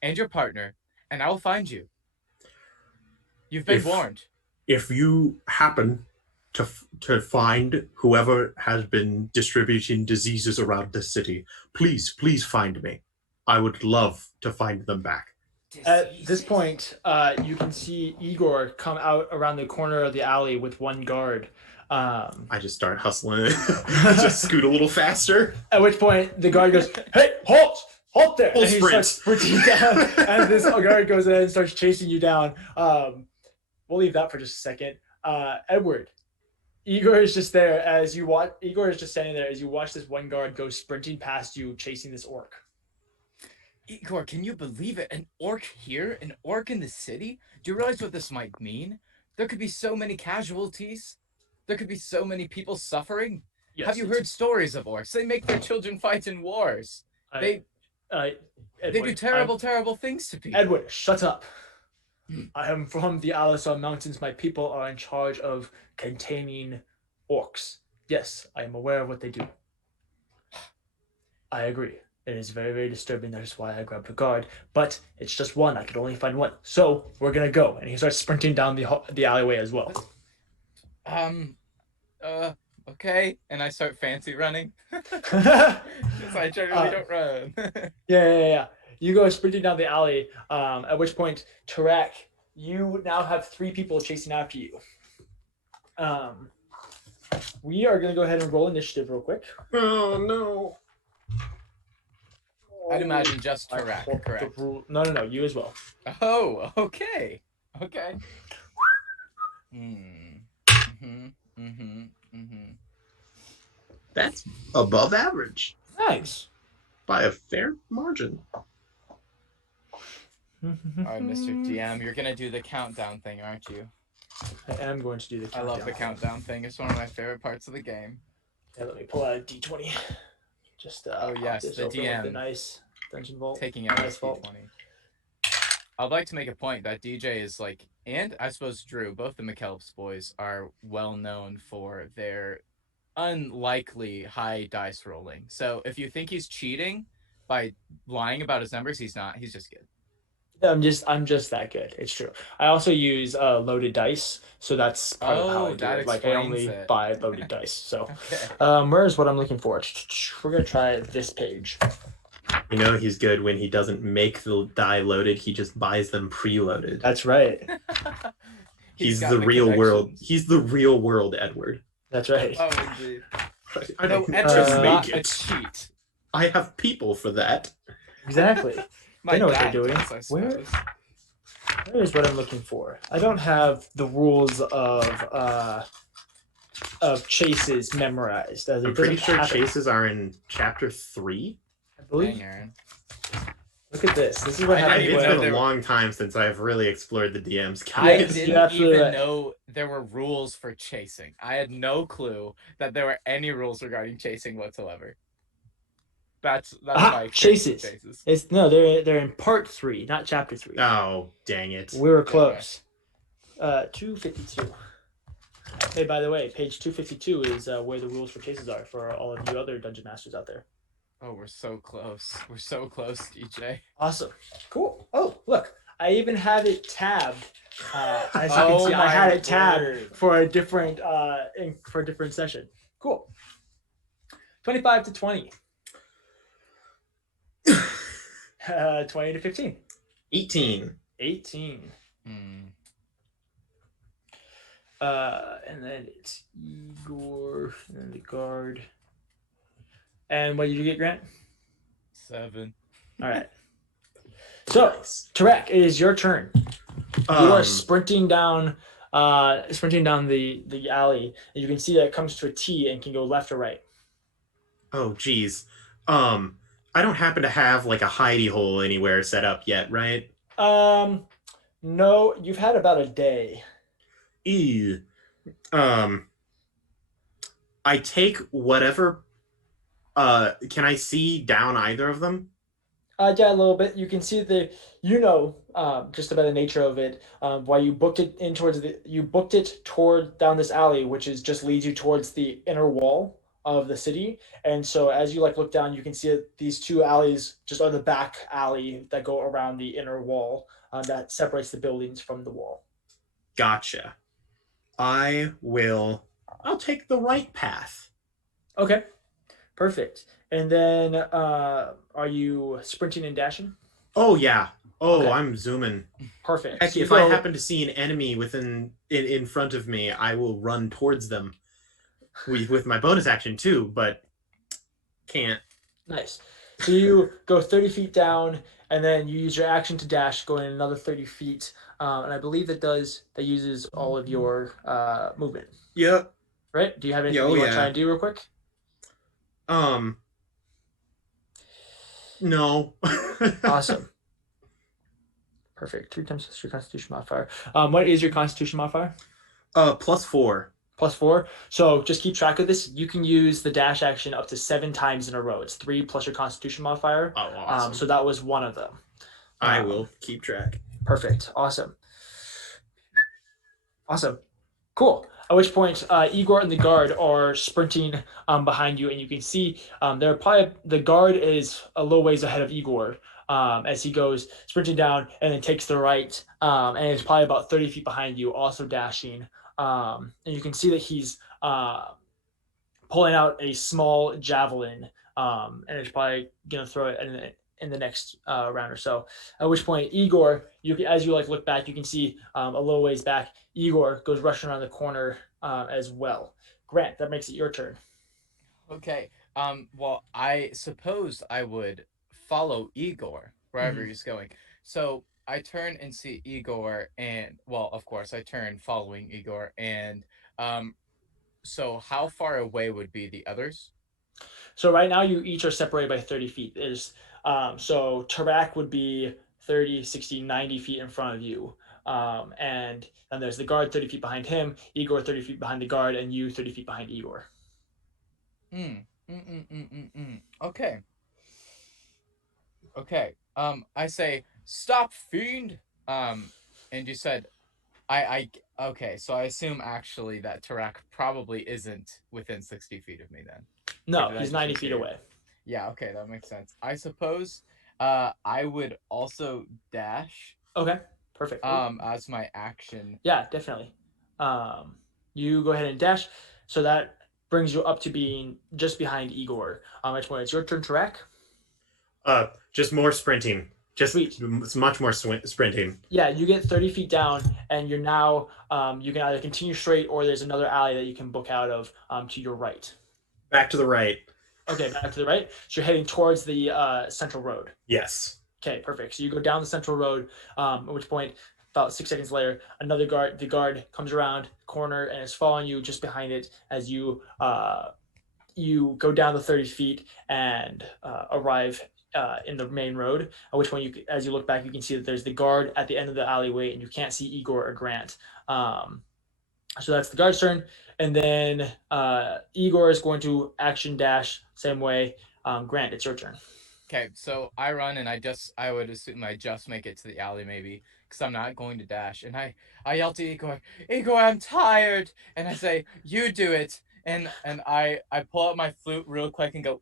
and your partner, and I'll find you. You've been warned. If you happen to find whoever has been distributing diseases around this city, please find me. I would love to find them back. At this point, you can see Igor come out around the corner of the alley with one guard. I just start hustling. Just scoot a little faster. At which point, the guard goes, "Hey, halt! Halt there!" Full and he sprint. starts sprinting down, and this guard goes ahead and starts chasing you down. We'll leave that for just a second. Edward, Igor is just there as you watch. Igor is just standing there as you watch this one guard go sprinting past you, chasing this orc. Igor, can you believe it? An orc here? An orc in the city? Do you realize what this might mean? There could be so many casualties. There could be so many people suffering. Yes, Have you heard stories of orcs? They make their children fight in wars. They do terrible things to people. Edward, shut up. I am from the Alisar Mountains. My people are in charge of containing orcs. Yes, I am aware of what they do. I agree. It is very, very disturbing. That is why I grabbed a guard. But it's just one. I could only find one. So we're going to go. And he starts sprinting down the alleyway as well. Okay. And I start fancy running. I generally don't run. Yeah. You go sprinting down the alley, at which point, Tarak, you now have 3 people chasing after you. We are going to go ahead and roll initiative real quick. Oh, no. I'd imagine just Tarak, correct? No, you as well. Oh, okay. That's above average Nice. by a fair margin. All right, Mr. DM, you're gonna do the countdown thing, aren't you? I am going to do the countdown. I love the countdown thing. It's one of my favorite parts of the game. Yeah, let me pull out a D20. Just oh yes, the DM. The nice dungeon vault. Taking out nice his D20. I'd like to make a point that DJ is like, and I suppose Drew, both the McKellips boys are well known for their unlikely high dice rolling. So if you think he's cheating by lying about his numbers, he's not. He's just good. I'm just that good. It's true. I also use loaded dice, so that's part of how I do it. Like I only buy loaded dice. So, Okay. Where's what I'm looking for? We're gonna try this page. You know he's good when he doesn't make the die loaded, he just buys them preloaded. That's right. He's the real world. He's the real world Edward. That's right. Oh, indeed. I No, don't enter just is make not a it. cheat. I have people for that. Exactly. My know what they're dad doing. does, I Where- suppose. That is what I'm looking for. I don't have the rules of chases memorized. As it I'm pretty doesn't sure happen. chases are in chapter 3. I believe. Dang, Aaron. Look at this. This is what I happened. didn't It's even when- know been a they were- long time since I've really explored the DM's I Yes, guide. you're didn't absolutely even right. know there were rules for chasing. I had no clue that there were any rules regarding chasing whatsoever. That's my experience with chases. chases. It's they're in part 3, not chapter 3. Oh, dang it. We were close. 252. Hey, by the way, page 252 is where the rules for chases are for all of you other dungeon masters out there. Oh, we're so close. We're so close, DJ. Awesome. Cool. Oh, look, I even have it tabbed. As you Oh can see, I my had it tabbed word. for a different for a different session. Cool. 25 to 20. 20 to 15. 18. 18. Hmm. And then it's Igor, and then the guard. And what did you get, Grant? 7. All right. So, Tarak, it is your turn. You are sprinting down the alley, and you can see that it comes to a T and can go left or right. Oh, geez. I don't happen to have like a hidey hole anywhere set up yet, right? No, you've had about a day. Ew. I take whatever. Can I see down either of them? Yeah, a little bit. You can see just about the nature of it. Why you booked it toward down this alley, which is just leads you towards the inner wall of the city. And so as you look down, you can see that these two alleys just are the back alley that go around the inner wall that separates the buildings from the wall. Gotcha. I'll take the right path. Okay, perfect. And then are you sprinting and dashing? Oh, yeah. Oh, Okay. I'm zooming. Perfect. Heck, So you if I go- happen to see an enemy in front of me, I will run towards them with my bonus action too, but can't. Nice. So you go 30 feet down, and then you use your action to dash, going another 30 feet. And I believe that uses all of your movement, Yep. right? Do you have anything Oh, you want to yeah. try and do real quick? No. Awesome. Perfect. 3 times your Constitution modifier. What is your Constitution modifier? +4. +4. So just keep track of this. You can use the dash action up to 7 times in a row. It's 3 plus your Constitution modifier. Oh, awesome. So that was one of them. I will keep track. Perfect. Awesome. Cool. At which point, Igor and the guard are sprinting behind you, and you can see the guard is a little ways ahead of Igor as he goes sprinting down and then takes the right, and is probably about 30 feet behind you, also dashing. And you can see that he's pulling out a small javelin, and is probably gonna throw it in the next round or so. At which point, Igor, as you look back, you can see a little ways back, Igor goes rushing around the corner as well. Grant, that makes it your turn. Okay. Well, I suppose I would follow Igor wherever he's going. So I turn and see Igor, and well, of course, I turn following Igor, and so how far away would be the others? So right now, you each are separated by 30 feet. So Tarak would be 30, 60, 90 feet in front of you. And then there's the guard 30 feet behind him, Igor 30 feet behind the guard, and you 30 feet behind Igor. Okay. Okay. I say, stop, fiend. And you said, okay, so I assume actually that Tarak probably isn't within 60 feet of me then. No, Did I he's just 90 feet hear? away. Yeah, okay, that makes sense. I suppose I would also dash Okay, perfect. as my action. Yeah, definitely. You go ahead and dash. So that brings you up to being just behind Igor. Which one? It's your turn, Tarak. Just more sprinting. Just Sweet. it's much more sprinting. Yeah, you get 30 feet down, and you're now you can either continue straight or there's another alley that you can book out of to your right. Back to the right. Okay, back to the right. So you're heading towards the central road. Yes. Okay, perfect. So you go down the central road, at which point, about 6 seconds later, the guard comes around the corner and is following you just behind it as you you go down the 30 feet and arrive in the main road. At which point, as you look back, you can see that there's the guard at the end of the alleyway, and you can't see Igor or Grant. So that's the guard's turn, and then Igor is going to action dash same way. Grant, it's your turn. Okay, so I run and I would assume I just make it to the alley maybe because I'm not going to dash. And I yell to Igor, Igor, I'm tired. And I say, you do it. And I pull out my flute real quick and go,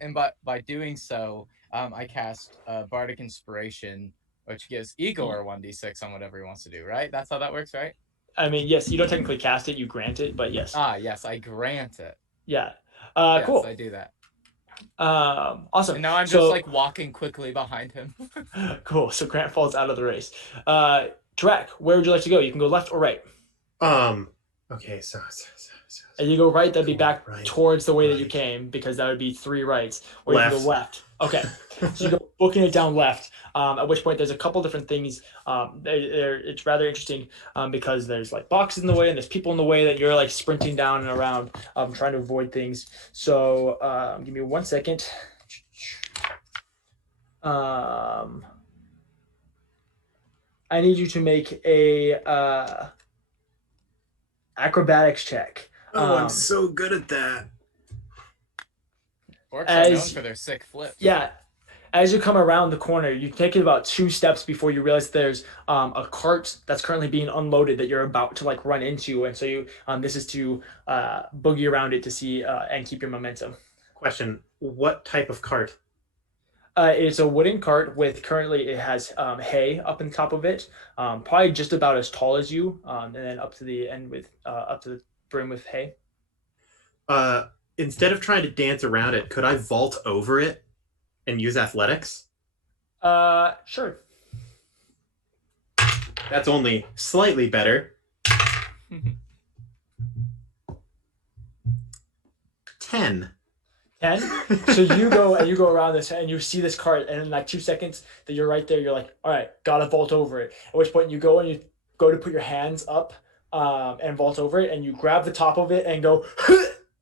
and by doing so, I cast Bardic Inspiration, which gives Igor 1d6 on whatever he wants to do, right? That's how that works, right? I mean, yes, you don't technically cast it, you grant it, but yes. Ah, yes, I grant it. Yeah. Yes, Cool. I do that. Awesome. And now I'm just like walking quickly behind him. Cool. So Grant falls out of the race. Tarak, where would you like to go? You can go left or right. Okay, so And you go right, that'd be back right, towards the way that you right. came, because that would be 3 rights. Or Left. you can go left. Okay. So you go booking it down left. At which point there's a couple different things. It's rather interesting because there's like boxes in the way and there's people in the way that you're like sprinting down and around, trying to avoid things. So give me 1 second. I need you to make a acrobatics check. Oh, I'm so good at that. Orcs are known for their sick flips. Yeah. As you come around the corner, you take it about 2 steps before you realize there's a cart that's currently being unloaded that you're about to like run into, and so you this is to boogie around it to see and keep your momentum. Question: what type of cart? It's a wooden cart with currently it has hay up on top of it, probably just about as tall as you, and then up to the end with up to the brim with hay. Instead of trying to dance around it, could I vault over it and use athletics? Sure. That's only slightly better. 10. 10. So you go around this and you see this cart, and in like 2 seconds that you're right there, you're like, all right, gotta vault over it. At which point you go and you go to put your hands up and vault over it, and you grab the top of it and go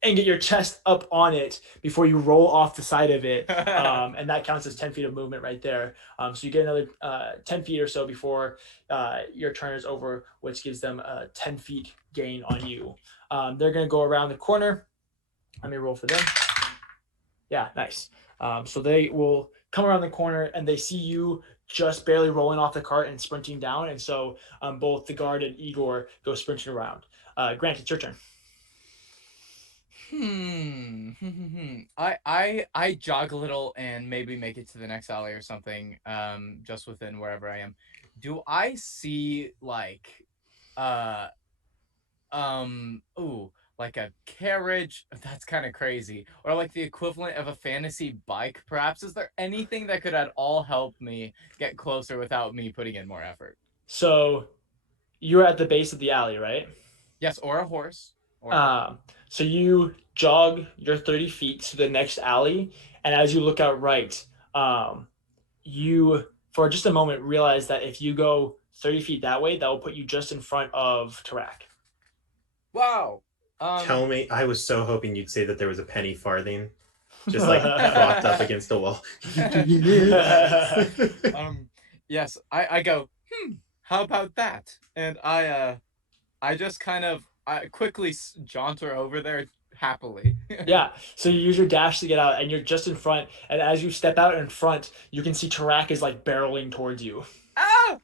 and get your chest up on it before you roll off the side of it, and that counts as 10 feet of movement right there. So you get another 10 feet or so before your turn is over, which gives them a 10 feet gain on you. They're gonna go around the corner. Let me roll for them. Yeah, nice. So they will come around the corner and they see you just barely rolling off the cart and sprinting down. And so both the guard and Igor go sprinting around. Grant, it's your turn. I jog a little and maybe make it to the next alley or something, just within wherever I am. Do I see like like a carriage? That's kind of crazy. Or like the equivalent of a fantasy bike, perhaps? Is there anything that could at all help me get closer without me putting in more effort? So you're at the base of the alley, right? Yes, or a horse. Or... So you jog your 30 feet to the next alley, and as you look out right, you, for just a moment, realize that if you go 30 feet that way, that will put you just in front of Tarak. Wow. Tell me, I was so hoping you'd say that there was a penny farthing just like propped up against a wall. Yes, I go, how about that? And I just kind of quickly jaunter over there happily. Yeah, so you use your dash to get out, and you're just in front, and as you step out in front, you can see Tarak is like barreling towards you. Ah!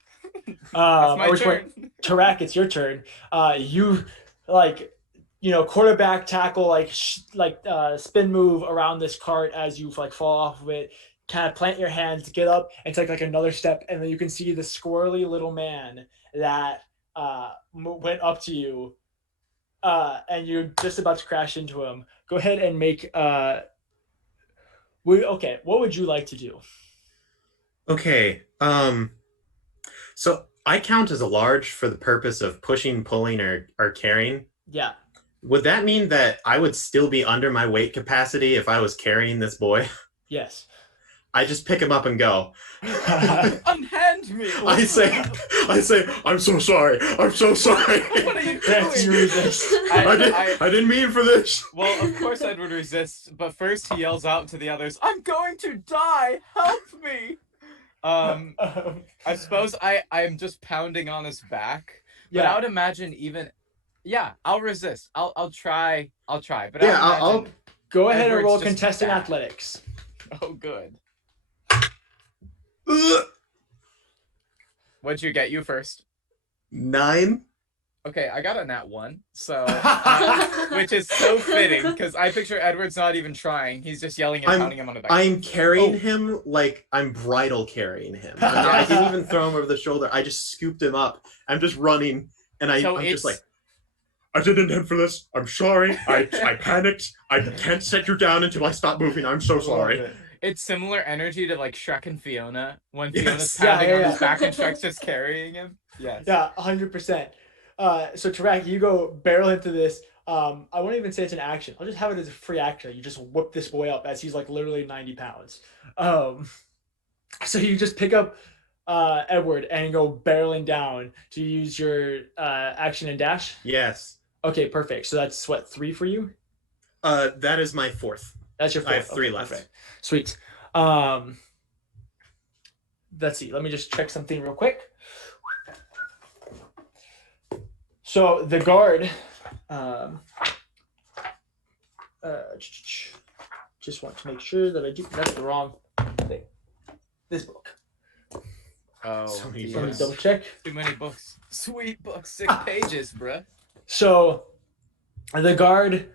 That's my turn. Tarak, it's your turn. You like, quarterback tackle, like spin move around this cart as you like fall off of it, kind of plant your hands, get up, and take like another step, and then you can see the squirrely little man that went up to you, and you're just about to crash into him. Go ahead and make. Okay, what would you like to do? Okay. So I count as a large for the purpose of pushing, pulling, or carrying. Yeah. Would that mean that I would still be under my weight capacity if I was carrying this boy? Yes. I just pick him up and go. Unhand me. I say, I'm so sorry. I'm so sorry. What are you Grant, you doing? resist. I didn't mean for this. Well, of course Edward resists, but first he yells out to the others, "I'm going to die! Help me!" I suppose I'm just pounding on his back, but I would imagine even, yeah, I'll resist. I'll try. But Yeah, I'll Go ahead and Edward's roll just contested back. athletics. Oh, good. Ugh. What'd you get? You first. 9. Okay, I got a nat 1, so which is so fitting because I picture Edward's not even trying; he's just yelling and pounding him on the back. I'm carrying him like I'm bridal carrying him. I didn't even throw him over the shoulder. I just scooped him up. I'm just running, and I'm just like, I didn't intend for this. I'm sorry. I panicked. I can't set you down until I stop moving. I'm so sorry. It's similar energy to like Shrek and Fiona when Yes. Fiona's pounding on Yeah. his back and Shrek's just carrying him. Yes. Yeah, 100%. So Tarak, you go barrel into this. I won't even say it's an action. I'll just have it as a free action. You just whip this boy up as he's like literally 90 pounds. So you just pick up Edward and go barreling down to use your action and dash. Yes. Okay, perfect. So that's what, 3 for you? That is my 4th. That's your 4th. I have 3 left. Perfect. Sweet. Let's see. Let me just check something real quick. So the guard, just want to make sure that I do. That's the wrong thing. This book. Oh, So many Let me books. double check. too many books. Sweet books, 6 pages, bruh. So the guard,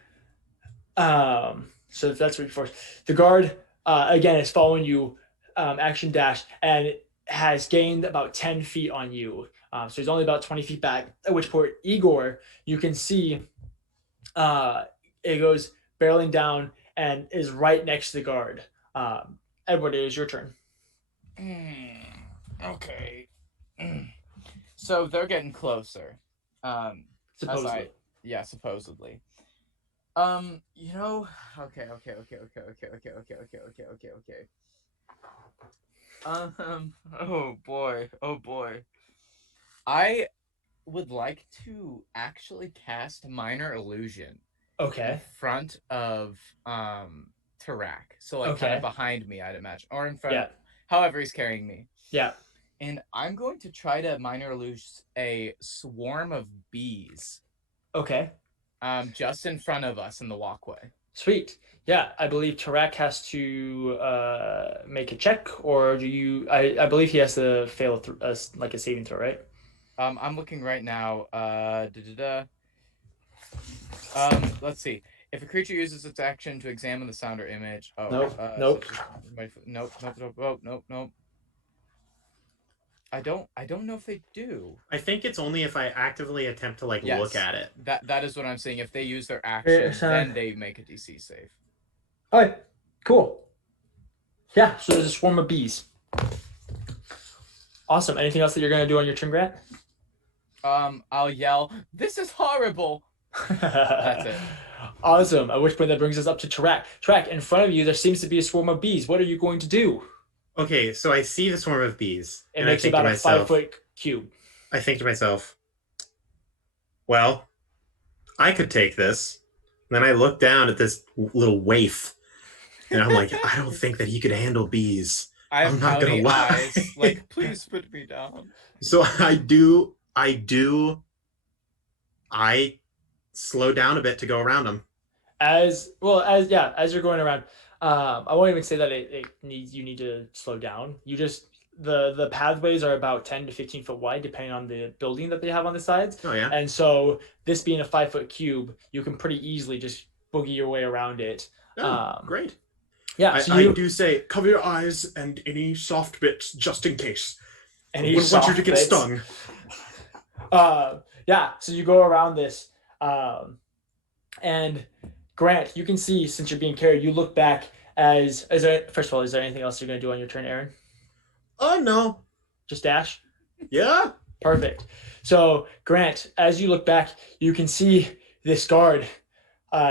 so if that's what you're forced, the guard again is following you, action dash, and has gained about 10 feet on you. So he's only about 20 feet back, at which point Igor, you can see it goes barreling down and is right next to the guard. Edward, it is your turn. Okay. So they're getting closer. Supposedly. Yeah, supposedly. Okay. Oh boy. I would like to actually cast Minor Illusion in Okay. front of Tarak. So like kind Okay. of behind me, I'd imagine. Or in front Yeah. of however he's carrying me. Yeah. And I'm going to try to Minor Illusion a swarm of bees. Okay. Just in front of us in the walkway. Sweet. Yeah, I believe Tarak has to make a check, or do you? I believe he has to fail like a saving throw, right? I'm looking right now. Let's see. If a creature uses its action to examine the sound or image. Oh. Nope. Nope. I don't know if they do. I think it's only if I actively attempt to Yes. look at it. That is what I'm saying. If they use their action, then they make a DC save. All right. Cool. Yeah. So there's a swarm of bees. Awesome. Anything else that you're gonna do on your turn, Grant? I'll yell, "This is horrible!" That's it. Awesome. At which point that brings us up to Tarak. Tarak, in front of you, there seems to be a swarm of bees. What are you going to do? Okay, so I see the swarm of bees. It and I makes think about to a myself, 5-foot cube. I think to myself, well, I could take this. And then I look down at this little waif, and I'm like, I don't think that he could handle bees. I have I'm not gonna pouty lie. eyes. Like, please put me down. So I slow down a bit to go around him. As you're going around, I won't even say that you need to slow down. You just the pathways are about 10 to 15 foot wide depending on the building that they have on the sides. Oh yeah. And so this being a 5-foot cube, you can pretty easily just boogie your way around it. Oh, great. Yeah, I do say, cover your eyes and any soft bits just in case. and I he wouldn't want you to get soft bits. stung. Yeah, so you go around this, and Grant, you can see since you're being carried, you look back first of all, is there anything else you're gonna do on your turn, Aaron? Oh no. Just dash. Yeah. Perfect. So, Grant, as you look back, you can see this guard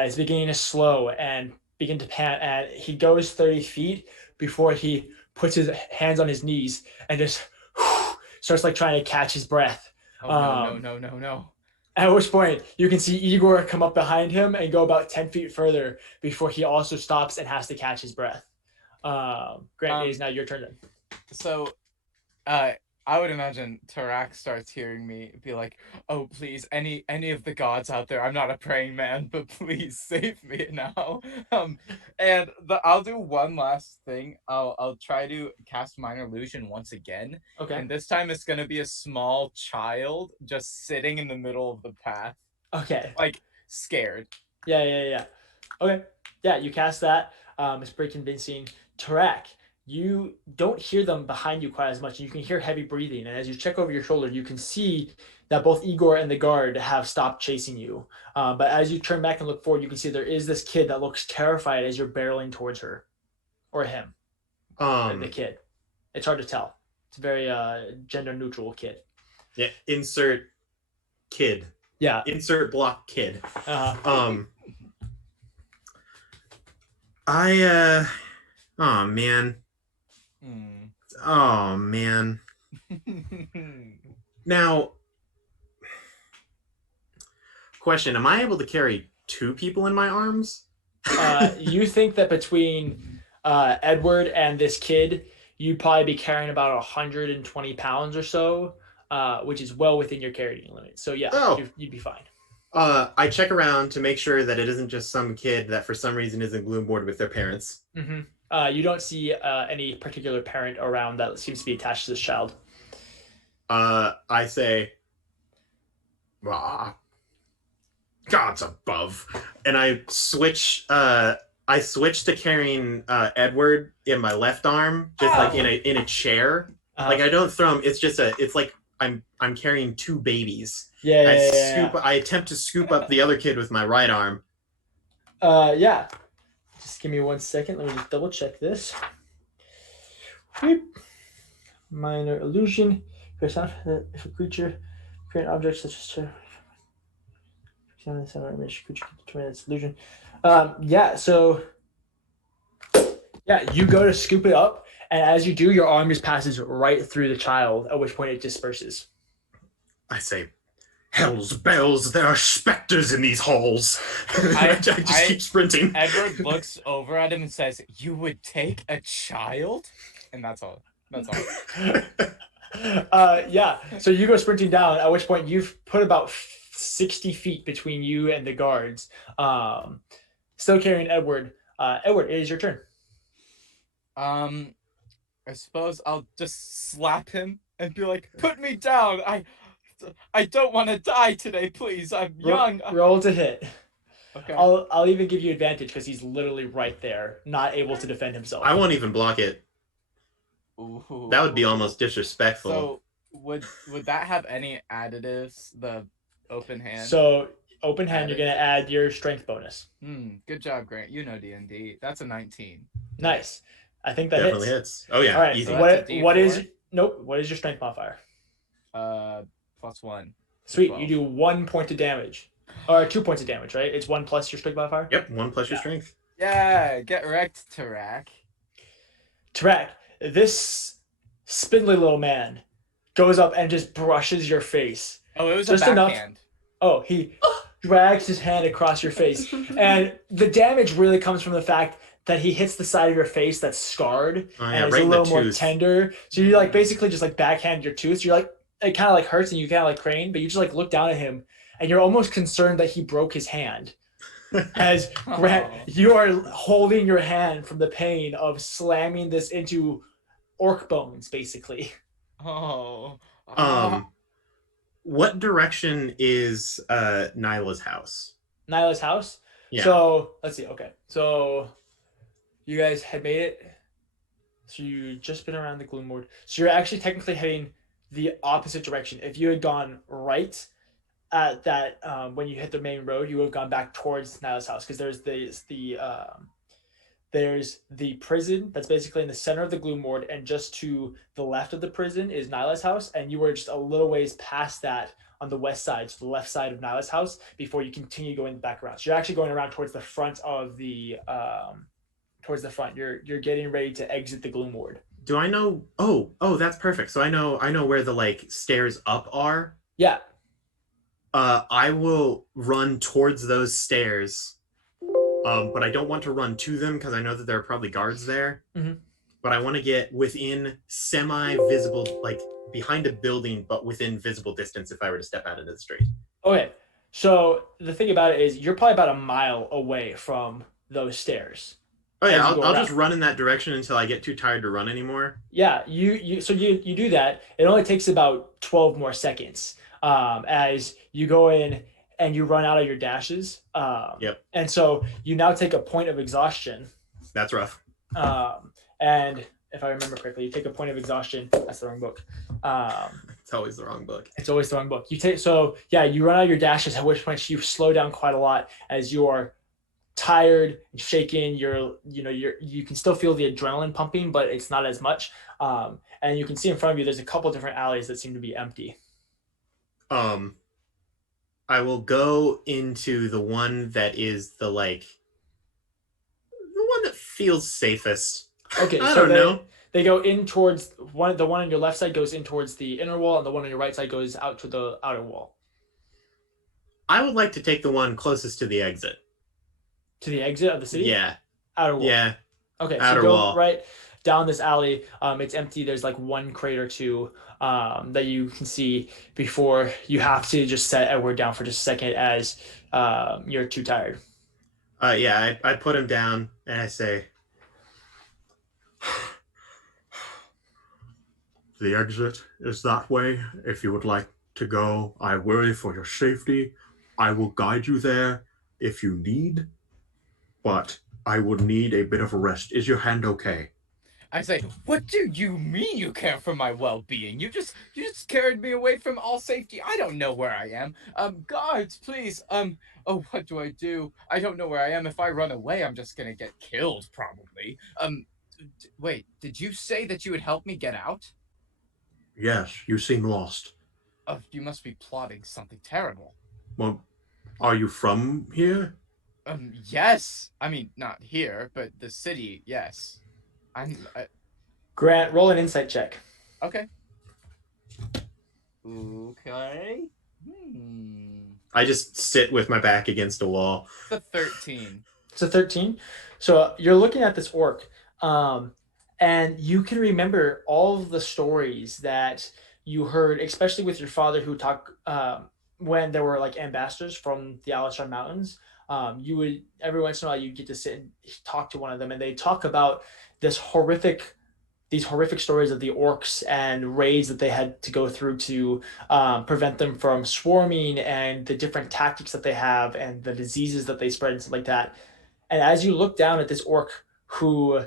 is beginning to slow and begin to pant. And he goes 30 feet before he puts his hands on his knees and just starts like trying to catch his breath. Oh no. At which point, you can see Igor come up behind him and go about 10 feet further before he also stops and has to catch his breath. Grant, it is now your turn then. So, I would imagine Tarak starts hearing me be like, "Oh, please, any of the gods out there? I'm not a praying man, but please save me now." And I'll do one last thing. I'll try to cast minor illusion once again, Okay. and this time it's gonna be a small child just sitting in the middle of the path, Okay. like scared. Yeah. Okay. Yeah, you cast that. It's pretty convincing. Tarak, you don't hear them behind you quite as much. You can hear heavy breathing, and as you check over your shoulder, you can see that both Igor and the guard have stopped chasing you. But as you turn back and look forward, you can see there is this kid that looks terrified as you're barreling towards her, or him, the kid. It's hard to tell. It's a very gender neutral kid. Yeah. Insert kid. Yeah. Insert block kid. Uh-huh. Oh man. Hmm. Oh man. Now, question: am I able to carry 2 people in my arms? You think that between Edward and this kid, you'd probably be carrying about 120 pounds or so, which is well within your carrying limit. So yeah, you'd be fine. I check around to make sure that it isn't just some kid that for some reason isn't glue board with their parents. Mm-hmm. You don't see any particular parent around that seems to be attached to this child. I say, God's above, and I switch. I switch to carrying Edward in my left arm, just like in a chair. Like I don't throw him. It's just it's like I'm carrying 2 babies. Yeah. I attempt to scoop up the other kid with my right arm. Yeah. Just give me 1 second. Let me just double check this. Minor illusion. If a creature, create an object such as creature can determine its illusion. So you go to scoop it up, and as you do, your arm just passes right through the child, at which point it disperses. I say, hell's bells, there are specters in these halls. I just keep sprinting. Edward looks over at him and says, "You would take a child?" And that's all. So you go sprinting down, at which point you've put about 60 feet between you and the guards. Still carrying Edward. Edward, it is your turn. I suppose I'll just slap him and be like, "Put me down. I don't want to die today, please. I'm young." Roll to hit. Okay. I'll even give you advantage because he's literally right there, not able to defend himself. I won't even block it. Ooh. That would be almost disrespectful. So would that have any additives? The open hand. So open hand, you're gonna add your strength bonus. Good job, Grant. You know D&D. That's a 19. Nice. I think that definitely hits. Oh yeah. All right. Easy. So What is your strength modifier? +1. Sweet. 12. You do 1 point of damage, or 2 points of damage, right? It's 1 plus your strength modifier. Yep. 1 plus your strength. Yeah. Get wrecked, Tarak. Tarak, this spindly little man goes up and just brushes your face. Oh, it was just a backhand. Oh, he drags his hand across your face, and the damage really comes from the fact that he hits the side of your face that's scarred and it's right a little more tooth. tender. So you like basically just like backhand your tooth. You're like, it kind of like hurts and you kind of like crane, but you just like look down at him and you're almost concerned that he broke his hand. As Grant, you are holding your hand from the pain of slamming this into orc bones, basically. What direction is Nyla's house? Nyla's house? Yeah. So let's see. Okay. So you guys had made it. So you just been around the gloom ward. So you're actually technically heading the opposite direction. If you had gone right at that when you hit the main road, you would have gone back towards Nyla's house because there's the there's the prison that's basically in the center of the Gloom Ward, and just to the left of the prison is Nyla's house, and you were just a little ways past that on the west side, so the left side of Nyla's house, before you continue going back around. So you're actually going around towards the front of the towards the front. You're getting ready to exit the Gloom Ward. Do I know? Oh, that's perfect. So I know where the like stairs up are. Yeah. I will run towards those stairs. But I don't want to run to them because I know that there are probably guards there. Mm-hmm. But I want to get within semi-visible, like behind a building, but within visible distance if I were to step out into the street. Okay. So the thing about it is you're probably about a mile away from those stairs. Oh yeah, As you go I'll around. just run in that direction until I get too tired to run anymore. Yeah, you do that. It only takes about 12 more seconds as you go in and you run out of your dashes. Yep. And so you now take a point of exhaustion. That's rough. And if I remember correctly, you take a point of exhaustion. That's the wrong book. It's always the wrong book. It's always the wrong book. You run out of your dashes, at which point you slow down quite a lot as you are tired and shaken. You can still feel the adrenaline pumping, but it's not as much. And you can see in front of you there's a couple different alleys that seem to be empty. I will go into the one that is the one that feels safest. Okay, I so don't know. They go in towards the one on your left side goes in towards the inner wall, and the one on your right side goes out to the outer wall. I would like to take the one closest to the exit. To the exit of the city? Yeah. Outer wall. Yeah. Okay, so Outer you go wall. right down this alley. It's empty. There's like one crate or two that you can see before you have to just set Edward down for just a second as you're too tired. Yeah, I put him down and I say, the exit is that way. If you would like to go, I worry for your safety. I will guide you there if you need, but I would need a bit of a rest. Is your hand okay? I say, what do you mean you care for my well-being? You just carried me away from all safety. I don't know where I am. Guards, please. Oh, what do I do? I don't know where I am. If I run away, I'm just gonna get killed, probably. Wait, did you say that you would help me get out? Yes, you seem lost. Oh, you must be plotting something terrible. Well, are you from here? Yes. I mean, not here, but the city, yes. Grant, roll an insight check. Okay. I just sit with my back against a wall. It's a 13. It's a 13. So you're looking at this orc, and you can remember all of the stories that you heard, especially with your father who talked when there were like ambassadors from the Alishan Mountains. You would every once in a while you get to sit and talk to one of them, and they talk about these horrific stories of the orcs and raids that they had to go through to prevent them from swarming, and the different tactics that they have and the diseases that they spread and stuff like that. And as you look down at this orc who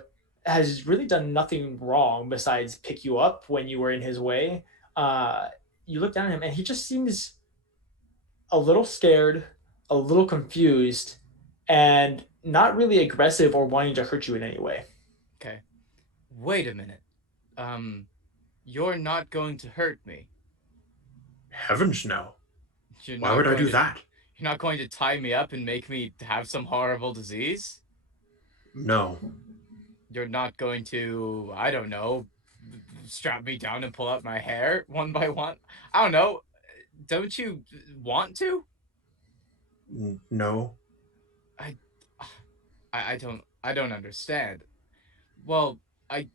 has really done nothing wrong besides pick you up when you were in his way, you look down at him and he just seems a little scared, a little confused, and not really aggressive or wanting to hurt you in any way. Okay. Wait a minute. You're not going to hurt me. Heavens no. You're Why not would I going do to- that? You're not going to tie me up and make me have some horrible disease? No. You're not going to, I don't know, strap me down and pull out my hair one by one? I don't know. Don't you want to? No. I don't understand. Well, I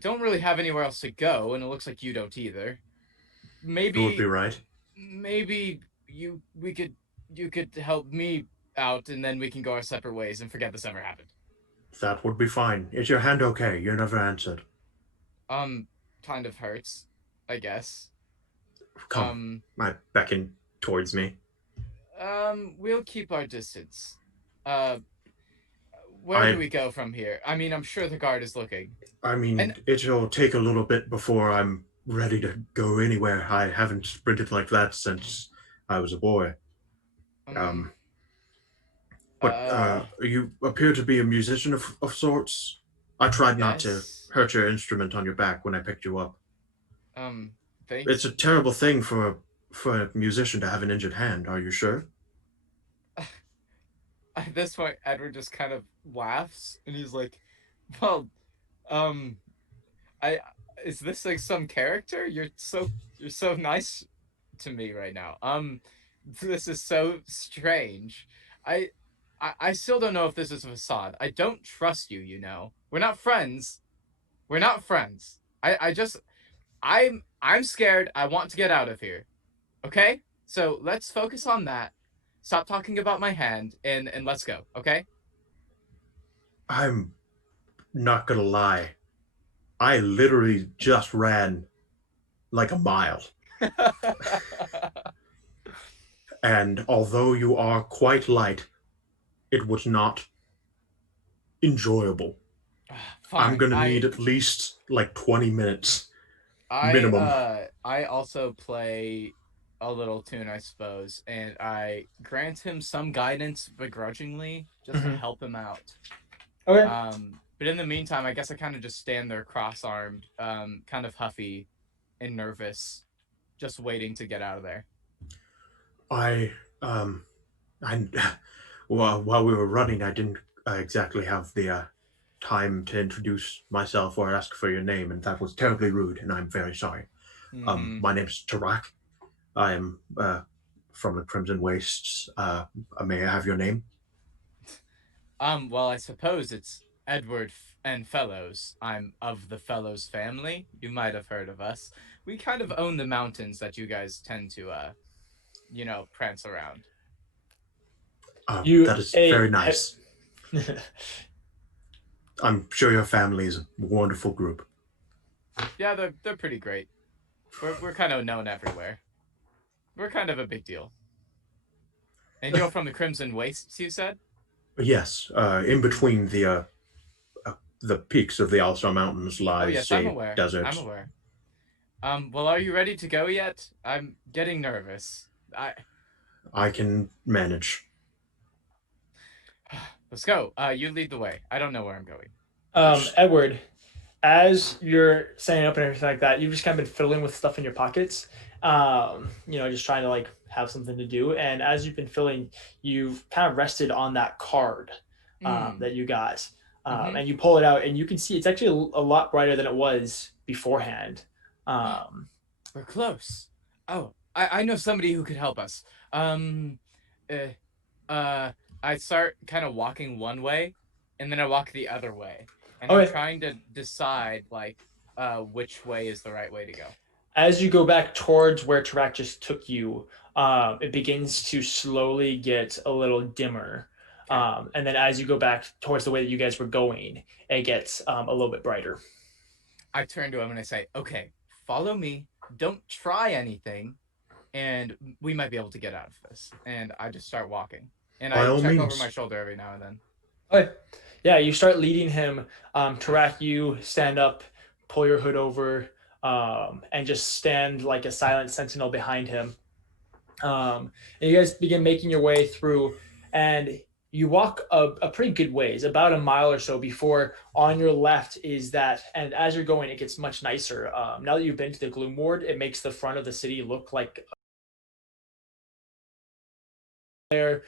don't really have anywhere else to go, and it looks like you don't either. Maybe You would be right. maybe you could help me out, and then we can go our separate ways and forget this ever happened. That would be fine. Is your hand okay? You never answered. Kind of hurts, I guess. Come. I beckon towards me. We'll keep our distance. Where do we go from here? I mean, I'm sure the guard is looking. I mean, And- it'll take a little bit before I'm ready to go anywhere. I haven't sprinted like that since I was a boy. But you appear to be a musician of sorts. I tried not to Yes. hurt your instrument on your back when I picked you up. Thanks. It's a terrible thing for a musician to have an injured hand. Are you sure? At this point, Edward just kind of laughs and he's like, "Well, um, I is this like some character? You're so nice to me right now. This is so strange. I I still don't know if this is a facade. I don't trust you, you know. We're not friends. We're not friends. I just I'm scared. I want to get out of here. Okay? So let's focus on that. Stop talking about my hand and let's go, okay? I'm not gonna lie. I literally just ran like a mile. And although you are quite light, it was not enjoyable. I'm Fine. gonna need at least like 20 minutes I minimum. I also play a little tune, I suppose, and I grant him some guidance begrudgingly just to Mhm. help him out. Okay. But in the meantime, I guess I kind of just stand there cross-armed, kind of huffy and nervous, just waiting to get out of there. I um I well, while we were running, I didn't exactly have the time to introduce myself or ask for your name, and that was terribly rude, and I'm very sorry. Mm-hmm. My name's Tarak. I am from the Crimson Wastes. May I have your name? Well, I suppose it's Edward and Fellows. I'm of the Fellows family. You might have heard of us. We kind of own the mountains that you guys tend to, prance around. That is very nice. I'm sure your family is a wonderful group. Yeah, they're pretty great. We're kind of known everywhere. We're kind of a big deal. And you're from the Crimson Wastes, you said? Yes, in between the peaks of the Alstar Mountains Oh lies yes, I'm a aware. desert. I'm aware. Well, are you ready to go yet? I'm getting nervous. I can manage. Let's go. You lead the way. I don't know where I'm going. Edward, as you're setting up and everything like that, you've just kind of been fiddling with stuff in your pockets. Just trying to like have something to do. And as you've been filling, you've kind of rested on that card that you got. And you pull it out and you can see it's actually a lot brighter than it was beforehand. We're close. Oh, I know somebody who could help us. I start kind of walking one way, and then I walk the other way, and I'm Okay. trying to decide which way is the right way to go. As you go back towards where Tarak just took you, it begins to slowly get a little dimmer. Okay. And then as you go back towards the way that you guys were going, it gets a little bit brighter. I turn to him and I say, "Okay, follow me. Don't try anything, and we might be able to get out of this." And I just start walking, and By I all check over means. my shoulder every now and then. Okay. Yeah, you start leading him. Tarak, you stand up, pull your hood over, and just stand like a silent sentinel behind him. And you guys begin making your way through, and you walk a pretty good ways, about a mile or so before on your left is that, and as you're going, it gets much nicer. Now that you've been to the Gloom Ward, it makes the front of the city look like there.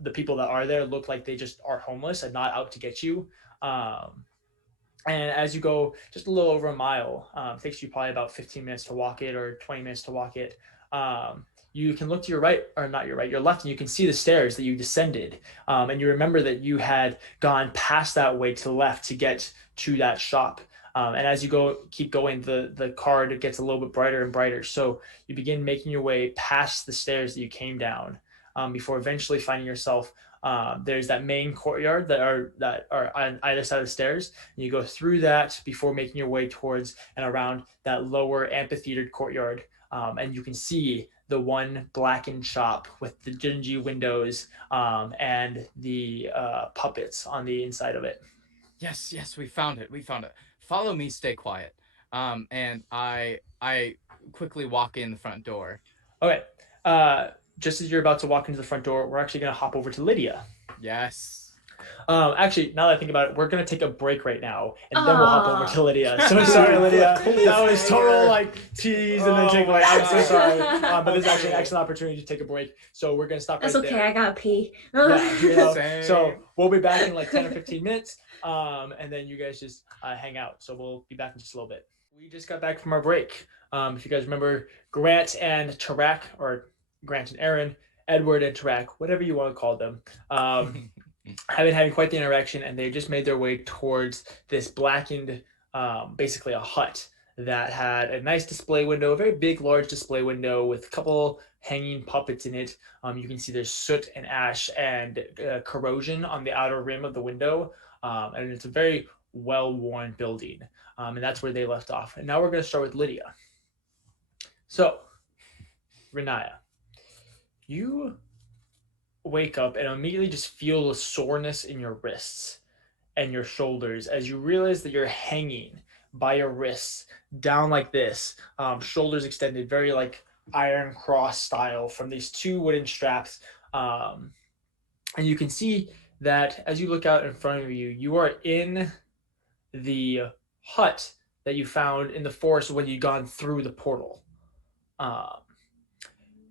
The people that are there look like they just are homeless and not out to get you. And as you go just a little over a mile, it takes you probably about 15 minutes to walk it or 20 minutes to walk it. You can look to your right, or not your right, your left, and you can see the stairs that you descended. And you remember that you had gone past that way to the left to get to that shop. And as you keep going, the card gets a little bit brighter and brighter. So you begin making your way past the stairs that you came down, before eventually finding yourself. There's that main courtyard that are on either side of the stairs. And you go through that before making your way towards and around that lower amphitheatered courtyard. And you can see the one blackened shop with the dingy windows, and the puppets on the inside of it. Yes, we found it. We found it. Follow me. Stay quiet. And I quickly walk in the front door. Okay. Just as you're about to walk into the front door, we're actually going to hop over to Lydia. Yes. Actually, now that I think about it, we're gonna take a break right now, and then we'll hop over to Aw. Lydia. So sorry, Lydia. Cool. That was total like tease and then Oh take my away. I'm so God. sorry, but this is actually an Okay. excellent opportunity to take a break. So we're gonna stop right That's okay. there. I gotta pee. Yeah, you know. Same. So we'll be back in like 10 or 15 minutes, and then you guys just hang out. So we'll be back in just a little bit. We just got back from our break. If you guys remember, Grant and Tarak, or Grant and Aaron, Edward and Tarak, whatever you want to call them, have been having quite the interaction, and they just made their way towards this blackened, basically a hut that had a nice display window, a very big, large display window with a couple hanging puppets in it. You can see there's soot and ash and corrosion on the outer rim of the window, and it's a very well-worn building. And that's where they left off. And now we're going to start with Lydia. So, Riniya, you wake up and immediately just feel a soreness in your wrists and your shoulders as you realize that you're hanging by your wrists down like this, shoulders extended, very like iron cross style from these two wooden straps. And you can see that as you look out in front of you, you are in the hut that you found in the forest when you'd gone through the portal.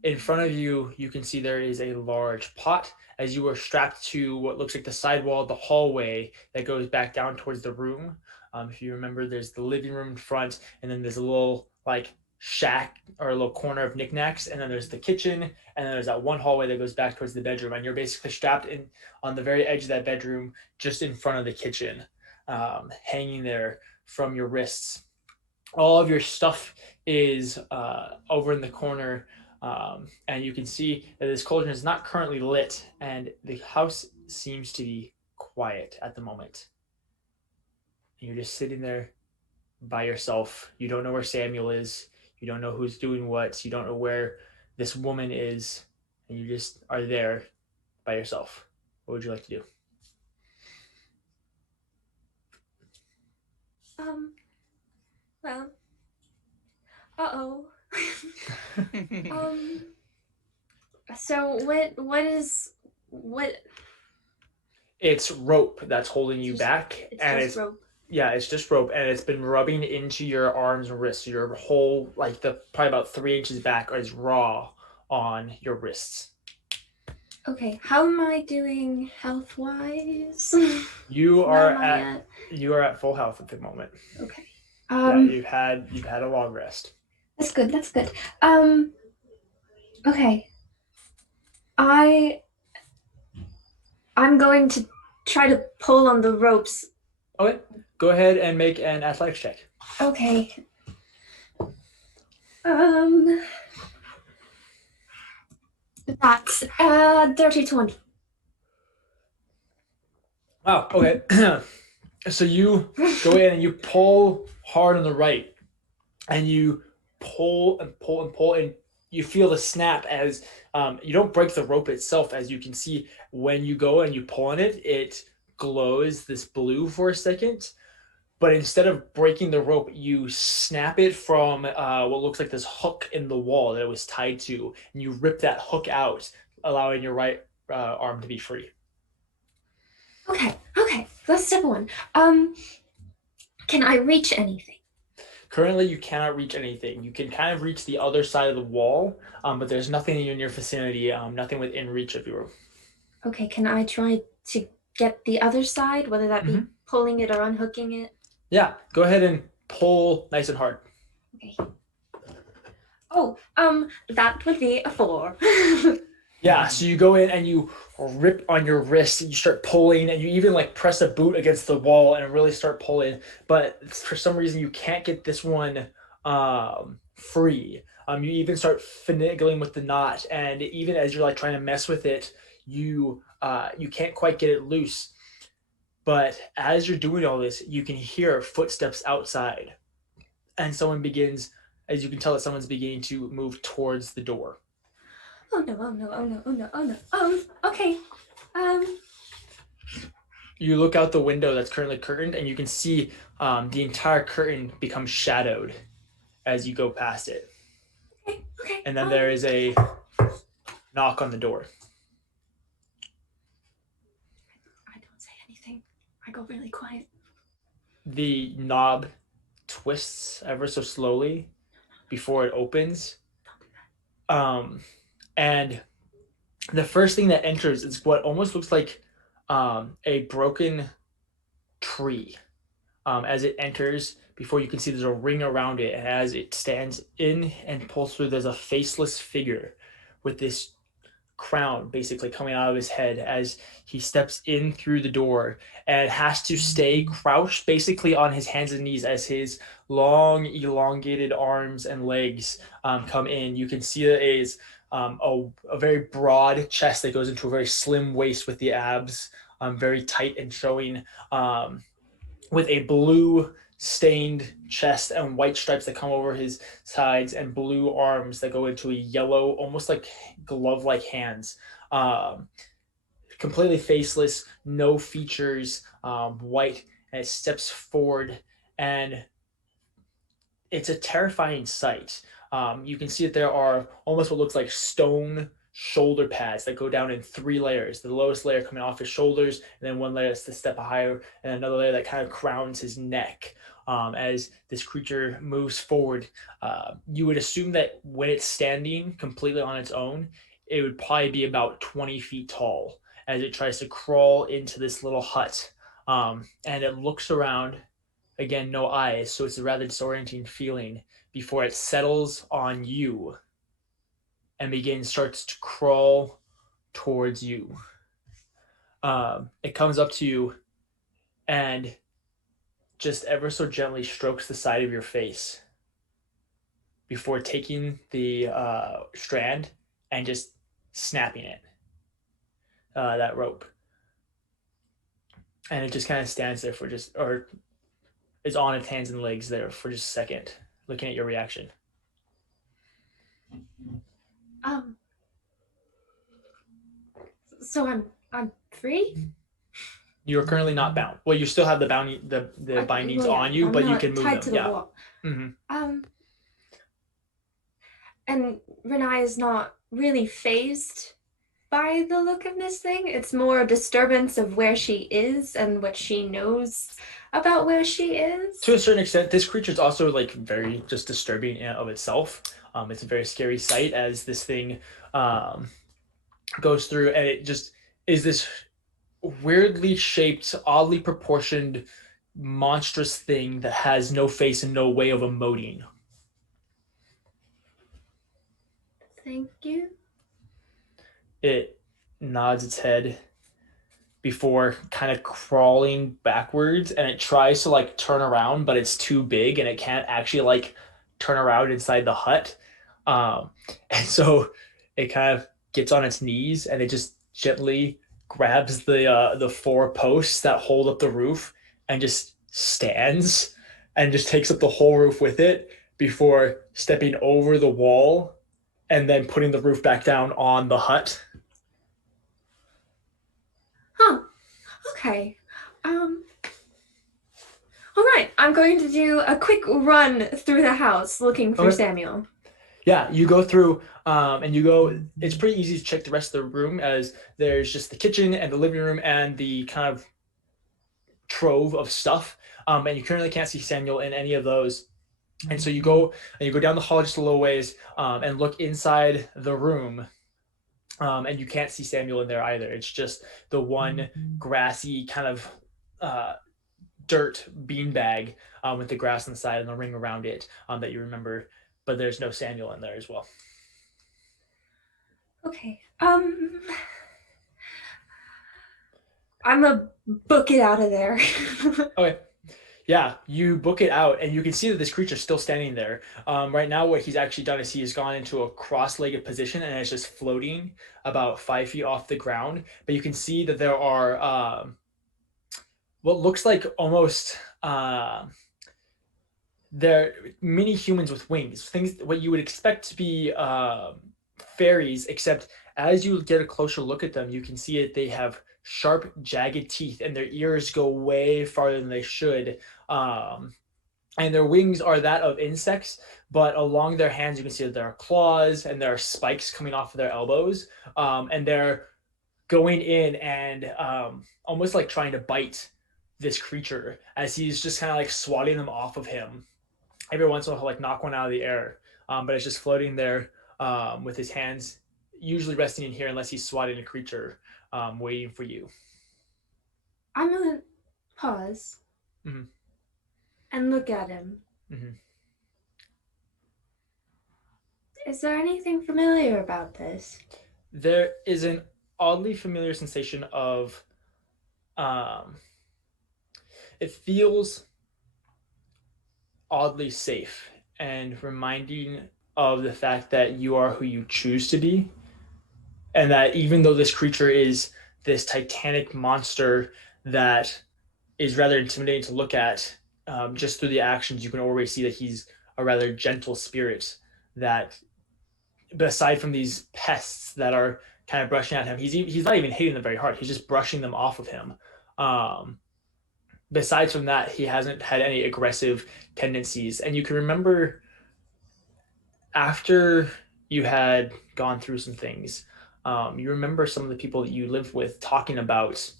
In front of you, you can see there is a large pot as you are strapped to what looks like the side wall of the hallway that goes back down towards the room. If you remember, there's the living room in front, and then there's a little like shack or a little corner of knickknacks, and then there's the kitchen, and then there's that one hallway that goes back towards the bedroom, and you're basically strapped in on the very edge of that bedroom, just in front of the kitchen, hanging there from your wrists. All of your stuff is over in the corner. And you can see that this cauldron is not currently lit, and the house seems to be quiet at the moment. And you're just sitting there by yourself. You don't know where Samuel is. You don't know who's doing what. You don't know where this woman is. And you just are there by yourself. What would you like to do? Well. Uh-oh. So what It's rope that's holding you Just- back, and just rope. yeah, it's just rope, and it's been rubbing into your arms and wrists. Your whole like the probably about 3 inches back is raw on your wrists. Okay, how am I doing health wise? You are at full health at the moment. Okay. Yeah, you've had a long rest. That's good. That's good. Okay. I'm going to try to pull on the ropes. Okay, go ahead and make an athletics check. Okay. That's dirty 20. Wow. Okay. So you go in and you pull hard on the right, and you pull and pull and pull, and you feel the snap as you don't break the rope itself. As you can see, when you go and you pull on it, it glows this blue for a second. But instead of breaking the rope, you snap it from what looks like this hook in the wall that it was tied to, and you rip that hook out, allowing your right arm to be free. Okay. That's step one. Can I reach anything? Currently, you cannot reach anything. You can kind of reach the other side of the wall, but there's nothing in your vicinity, nothing within reach of you. Okay, can I try to get the other side, whether that be pulling it or unhooking it? Yeah, go ahead and pull nice and hard. Okay. Oh, that would be a 4. Yeah, so you go in and you rip on your wrist, and you start pulling, and you even like press a boot against the wall and really start pulling. But for some reason, you can't get this one free. You even start finagling with the knot, and even as you're like trying to mess with it, you can't quite get it loose. But as you're doing all this, you can hear footsteps outside, and someone begins, as you can tell, that someone's beginning to move towards the door. Oh no. Okay. You look out the window that's currently curtained, and you can see the entire curtain become shadowed as you go past it. Okay. And then there is a knock on the door. I go really quiet. The knob twists ever so slowly before it opens. And the first thing that enters is what almost looks like a broken tree. As it enters, before you can see there's a ring around it, and as it stands in and pulls through, there's a faceless figure with this crown basically coming out of his head as he steps in through the door and has to stay crouched basically on his hands and knees as his long elongated arms and legs come in. You can see it is a very broad chest that goes into a very slim waist with the abs very tight and showing, with a blue stained chest and white stripes that come over his sides and blue arms that go into a yellow, almost like glove-like hands. Completely faceless, no features, white, and it steps forward, and it's a terrifying sight. You can see that there are almost what looks like stone shoulder pads that go down in 3 layers. The lowest layer coming off his shoulders, and then one layer that's a step higher, and another layer that kind of crowns his neck. As this creature moves forward, you would assume that when it's standing completely on its own, it would probably be about 20 feet tall as it tries to crawl into this little hut. And it looks around. Again, no eyes, so it's a rather disorienting feeling before it settles on you and starts to crawl towards you. It comes up to you and just ever so gently strokes the side of your face before taking the strand and just snapping it, that rope. And it just kind of stands there for or is on its hands and legs there for just a second, looking at your reaction. So I'm free? You're currently not bound. Well, you still have the bindings on you, but you can move tied them. to the wall. Mm-hmm. And Riniya is not really phased by the look of this thing. It's more a disturbance of where she is and what she knows about where she is. To a certain extent, this creature is also like very just disturbing in and of itself. It's a very scary sight as this thing goes through, and it just is this weirdly shaped, oddly proportioned, monstrous thing that has no face and no way of emoting. Thank you. It nods its head before kind of crawling backwards, and it tries to like turn around, but it's too big and it can't actually like turn around inside the hut. And so it kind of gets on its knees and it just gently grabs the 4 posts that hold up the roof and just stands and just takes up the whole roof with it before stepping over the wall and then putting the roof back down on the hut. Huh. Okay. All right. I'm going to do a quick run through the house looking for Samuel. Yeah, you go through and you go, it's pretty easy to check the rest of the room as there's just the kitchen and the living room and the kind of trove of stuff. And you currently can't see Samuel in any of those. And so you go down the hall just a little ways and look inside the room. And you can't see Samuel in there either. It's just the one grassy kind of dirt beanbag with the grass on the side and the ring around it that you remember. But there's no Samuel in there as well. Okay. I'm gonna book it out of there. Okay. Yeah, you book it out, and you can see that this creature's still standing there. Right now, what he's actually done is he has gone into a cross-legged position, and it's just floating about 5 feet off the ground. But you can see that there are what looks like almost they're mini humans with wings, things what you would expect to be fairies, except as you get a closer look at them, you can see that they have sharp, jagged teeth, and their ears go way farther than they should. And their wings are that of insects, but along their hands, you can see that there are claws and there are spikes coming off of their elbows. And they're going in and almost like trying to bite this creature as he's just kind of like swatting them off of him. Every once in a while, he'll like knock one out of the air, but it's just floating there with his hands usually resting in here unless he's swatting a creature waiting for you. I'm gonna pause Mhm. and look at him. Mhm. Is there anything familiar about this? There is an oddly familiar sensation of it feels oddly safe and reminding of the fact that you are who you choose to be, and that even though this creature is this titanic monster that is rather intimidating to look at, just through the actions you can already see that he's a rather gentle spirit that, aside from these pests that are kind of brushing at him, he's not even hitting them very hard, he's just brushing them off of him. Besides from that, he hasn't had any aggressive tendencies. And you can remember after you had gone through some things, you remember some of the people that you lived with talking about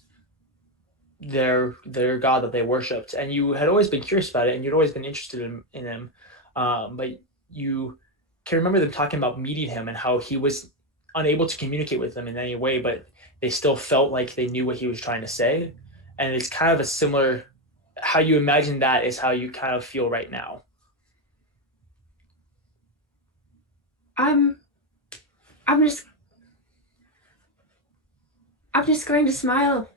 their god that they worshipped, and you had always been curious about it, and you'd always been interested in him, but you can remember them talking about meeting him and how he was unable to communicate with them in any way, but they still felt like they knew what he was trying to say. And it's kind of a similar, how you imagine that is how you kind of feel right now. I'm just going to smile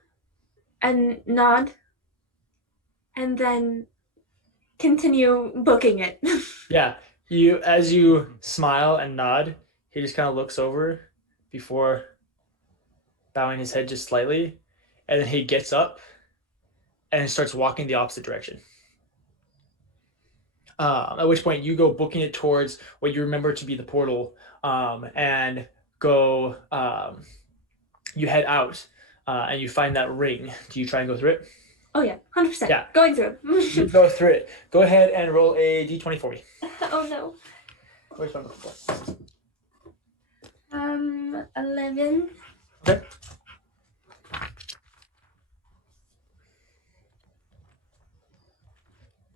and nod and then continue booking it. Yeah, as you smile and nod, he just kind of looks over before bowing his head just slightly, and then he gets up and starts walking the opposite direction. At which point you go booking it towards what you remember to be the portal, and go. You head out, and you find that ring. Do you try and go through it? Oh yeah, 100%. Yeah. Going through. You go through it. Go ahead and roll a d20 for me. Oh no. Where's my book? 11. Okay.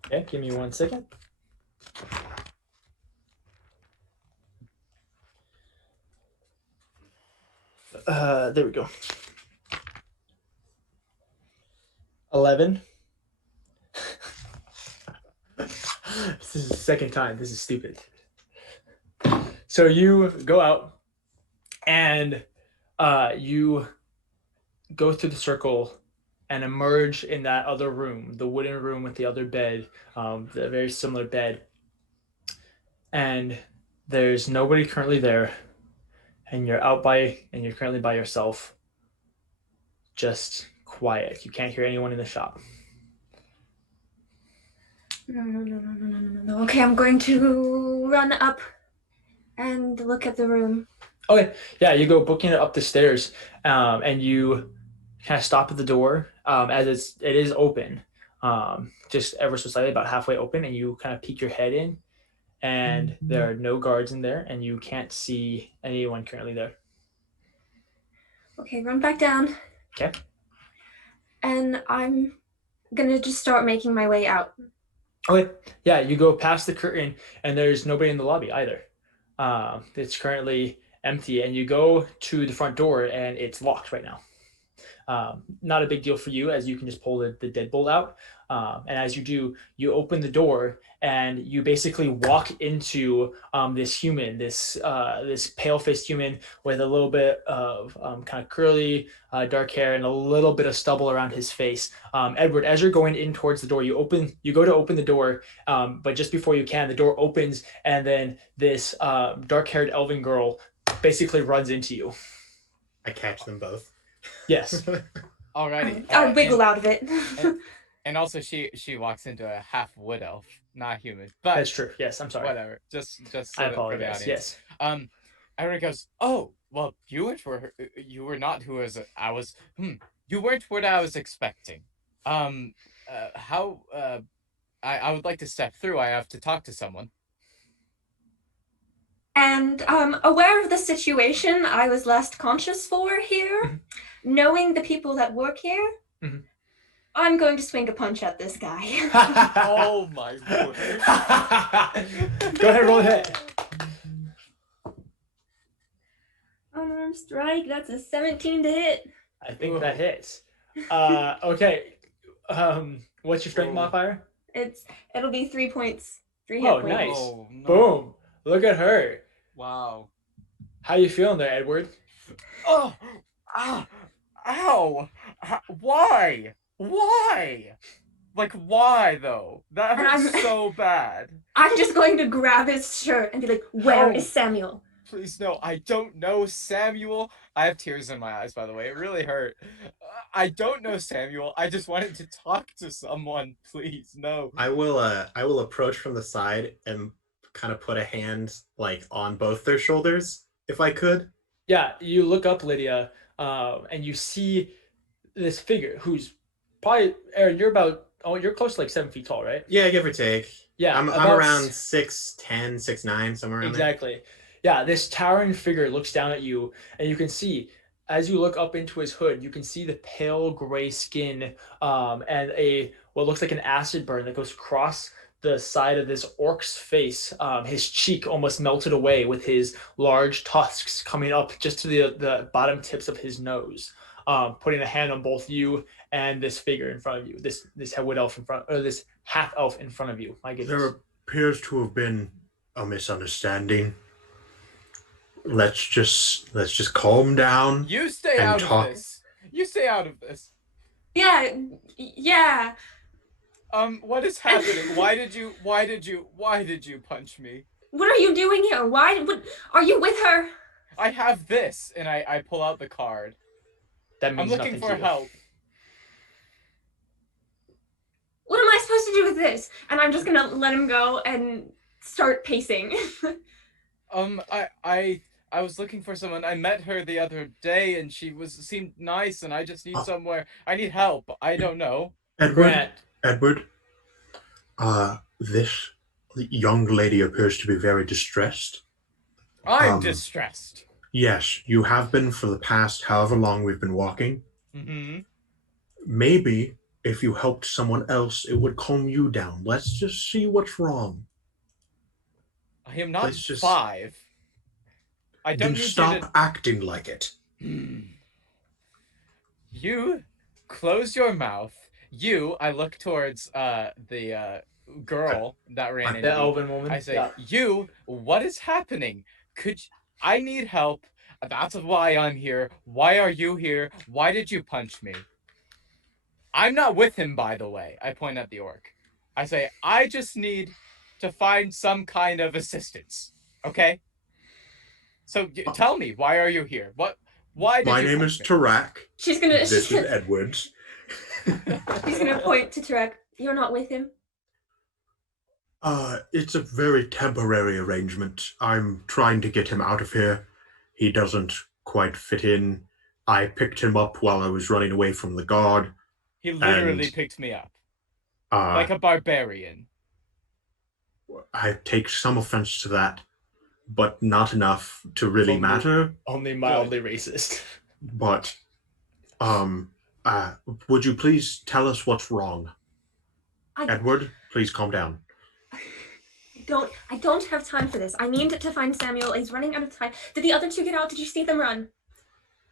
Okay, give me 1 second. There we go. 11. This is the second time. This is stupid. So you go out and you go through the circle and emerge in that other room, the wooden room with the other bed, the very similar bed. And there's nobody currently there. And you're currently by yourself. Just quiet. You can't hear anyone in the shop. No. Okay, I'm going to run up and look at the room. Okay, yeah, you go booking it up the stairs, and you kind of stop at the door, as it is open, just ever so slightly, about halfway open, and you kind of peek your head in, and there are no guards in there, and you can't see anyone currently there. Okay, run back down. Okay. And I'm gonna just start making my way out. Okay, yeah, you go past the curtain, and there's nobody in the lobby either. It's currently empty, and you go to the front door, and it's locked right now. Not a big deal for you, as you can just pull the deadbolt out. And as you do, you open the door, and you basically walk into this human, this pale-faced human with a little bit of kind of curly, dark hair and a little bit of stubble around his face. Edward, as you're going in towards the door, you go to open the door, but just before you can, the door opens, and then this dark-haired elven girl basically runs into you. I catch them both. Yes. Alrighty. I wiggle out of it. And also, she walks into a half wood elf, not human. But That's true. Yes, I'm sorry. whatever. Just so I that for the apologize. audience. Yes. Everyone goes, "Oh, well, you were not who I was. You weren't what I was expecting. How? I would like to step through. I have to talk to someone." And aware of the situation I was last conscious for here, knowing the people that work here, I'm going to swing a punch at this guy. Oh my word. Go ahead, roll a hit. Unarmed strike. That's a 17 to hit. I think that hits. Okay. What's your strength modifier? It'll be 3 points. 3 hit Oh, points. nice. Oh, no. Boom. Look at her. Wow. How you feeling there, Edward? Oh, ow. Why? Why? Like, why though? That And hurts I'm- so bad. I'm just going to grab his shirt and be like, "Where No. is Samuel?" Please no, I don't know Samuel. I have tears in my eyes, by the way. It really hurt. I don't know Samuel. I just wanted to talk to someone. Please, no. I will approach from the side and kind of put a hand like on both their shoulders, if I could. Yeah, you look up, Lydia, and you see this figure who's probably, Aaron, you're close to like 7 feet tall, right? Yeah, give or take. Yeah. I'm about around 6'10", 6'9", somewhere around there. Exactly. Yeah, this towering figure looks down at you, and you can see, as you look up into his hood, you can see the pale gray skin, and what looks like an acid burn that goes across the side of this orc's face. His cheek almost melted away with his large tusks coming up just to the bottom tips of his nose, putting a hand on both you and this figure in front of you, this wood elf in front, or this half elf in front of you. My goodness. There appears to have been a misunderstanding. Let's just calm down. You stay And out talk. of this. You stay out of this. Yeah. What is happening? Why did you punch me? What are you doing here? Are you with her? I have this, and I pull out the card. That I'm means looking nothing for to you. help. What am I supposed to do with this? And I'm just gonna let him go and start pacing. I was looking for someone. I met her the other day, and she seemed nice, and I just need somewhere. I need help. I don't know. Grant. Edward, this young lady appears to be very distressed. I'm distressed. Yes, you have been for the past however long we've been walking. Mm-hmm. Maybe if you helped someone else, it would calm you down. Let's just see what's wrong. I am not Let's just- 5. I don't Then need stop you to... acting like it. You close your mouth. I look towards the girl that ran into The me. elven woman. I say, yeah. what is happening? I need help. That's why I'm here. Why are you here? Why did you punch me? I'm not with him, by the way. I point at the orc. I say, I just need to find some kind of assistance. Okay? So tell me, why are you here? Why did My you name punch is me? Tarak. She's gonna This is Edward. she's gonna point to Tarak. You're not with him? It's a very temporary arrangement. I'm trying to get him out of here. He doesn't quite fit in. I picked him up while I was running away from the guard. He literally And- picked me up. Uh, Like a barbarian. I take some offense to that, but not enough to really Only- matter. Only mildly racist. But, would you please tell us what's wrong? Edward, please calm down. I don't have time for this. I need to find Samuel. He's running out of time. Did the other two get out? Did you see them run?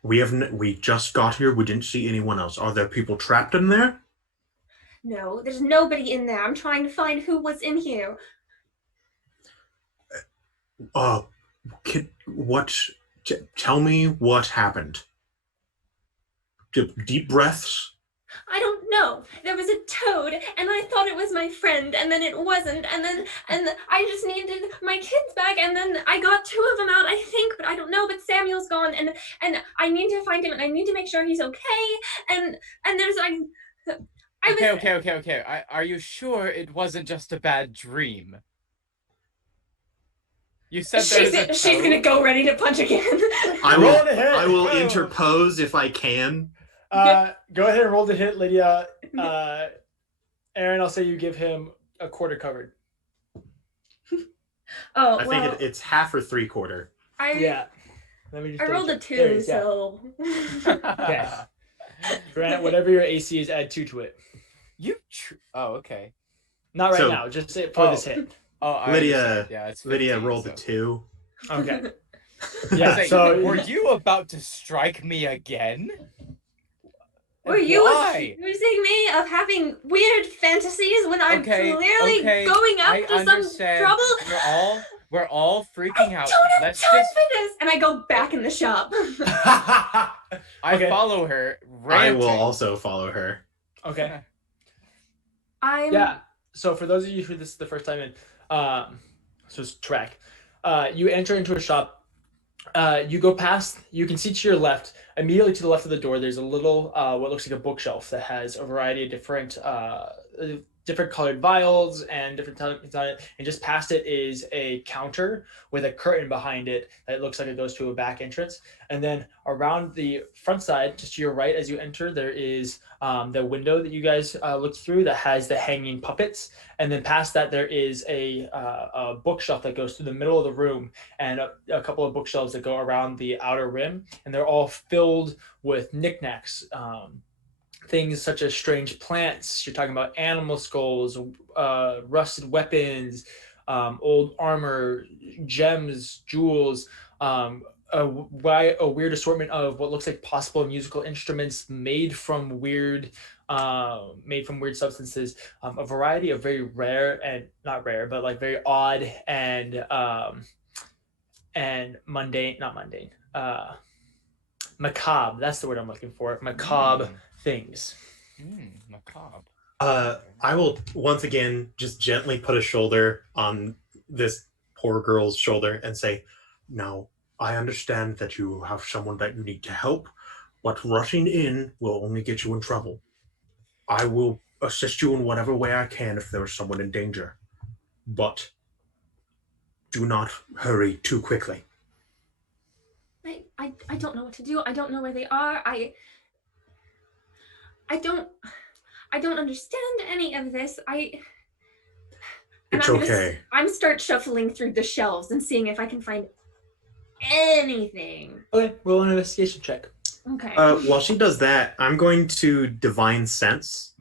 We just got here. We didn't see anyone else. Are there people trapped in there? No, there's nobody in there. I'm trying to find who was in here. Tell me what happened. Deep breaths. I don't know. There was a toad, and I thought it was my friend, and then it wasn't, and I just needed my kids back, and then I got 2 of them out, I think, but I don't know. But Samuel's gone, and I need to find him, and I need to make sure he's okay. And there's Okay. Are you sure it wasn't just a bad dream? You said she's gonna go ready to punch again. Roll to hit. I will Go. interpose if I can. Go ahead and roll to hit, Lydia. Aaron, I'll say you give him a quarter covered. Oh, I well, think it's half or 3/4. Yeah. Let me just I double rolled a check. There 2, you go. so. Okay. Grant, whatever your AC is, add 2 to it. Oh, okay. Not right So- now, just for this hit. Oh, I Lydia- understand. Yeah, it's 15, Lydia rolled so. a 2. Okay. I Yeah, was like, so were you about to strike me again? Were you Why? accusing me of having weird fantasies when I'm Okay, clearly okay, going I after some understand. trouble? We're all freaking I out. don't have Let's time just. for this. And I go back in the shop. I Okay. follow her. I Ranting. will also follow her. okay. I'm Yeah. So for those of you who this is the first time in, so it's track. You enter into a shop. You go past. You can see to your left, immediately to the left of the door. There's a little, what looks like a bookshelf that has a variety of different colored vials and different things on it. And just past it is a counter with a curtain behind it that looks like it goes to a back entrance. And then around the front side, just to your right as you enter, there is the window that you guys looked through that has the hanging puppets. And then past that, there is a bookshelf that goes through the middle of the room and a couple of bookshelves that go around the outer rim. And they're all filled with knickknacks. Things such as strange plants. You're talking about animal skulls, rusted weapons, old armor, gems, jewels, a weird assortment of what looks like possible musical instruments made from weird substances. A variety of very rare and not rare, but like very odd and mundane, not mundane. Macabre. That's the word I'm looking for. Macabre. Things. Macabre. I will once again just gently put a shoulder on this poor girl's shoulder and say, now, I understand that you have someone that you need to help, but rushing in will only get you in trouble. I will assist you in whatever way I can if there is someone in danger, but do not hurry too quickly. I don't know what to do. I don't know where they are. I don't understand any of this. It's okay. I'm start shuffling through the shelves and seeing if I can find anything. Okay, roll an investigation check. Okay. While she does that, I'm going to divine sense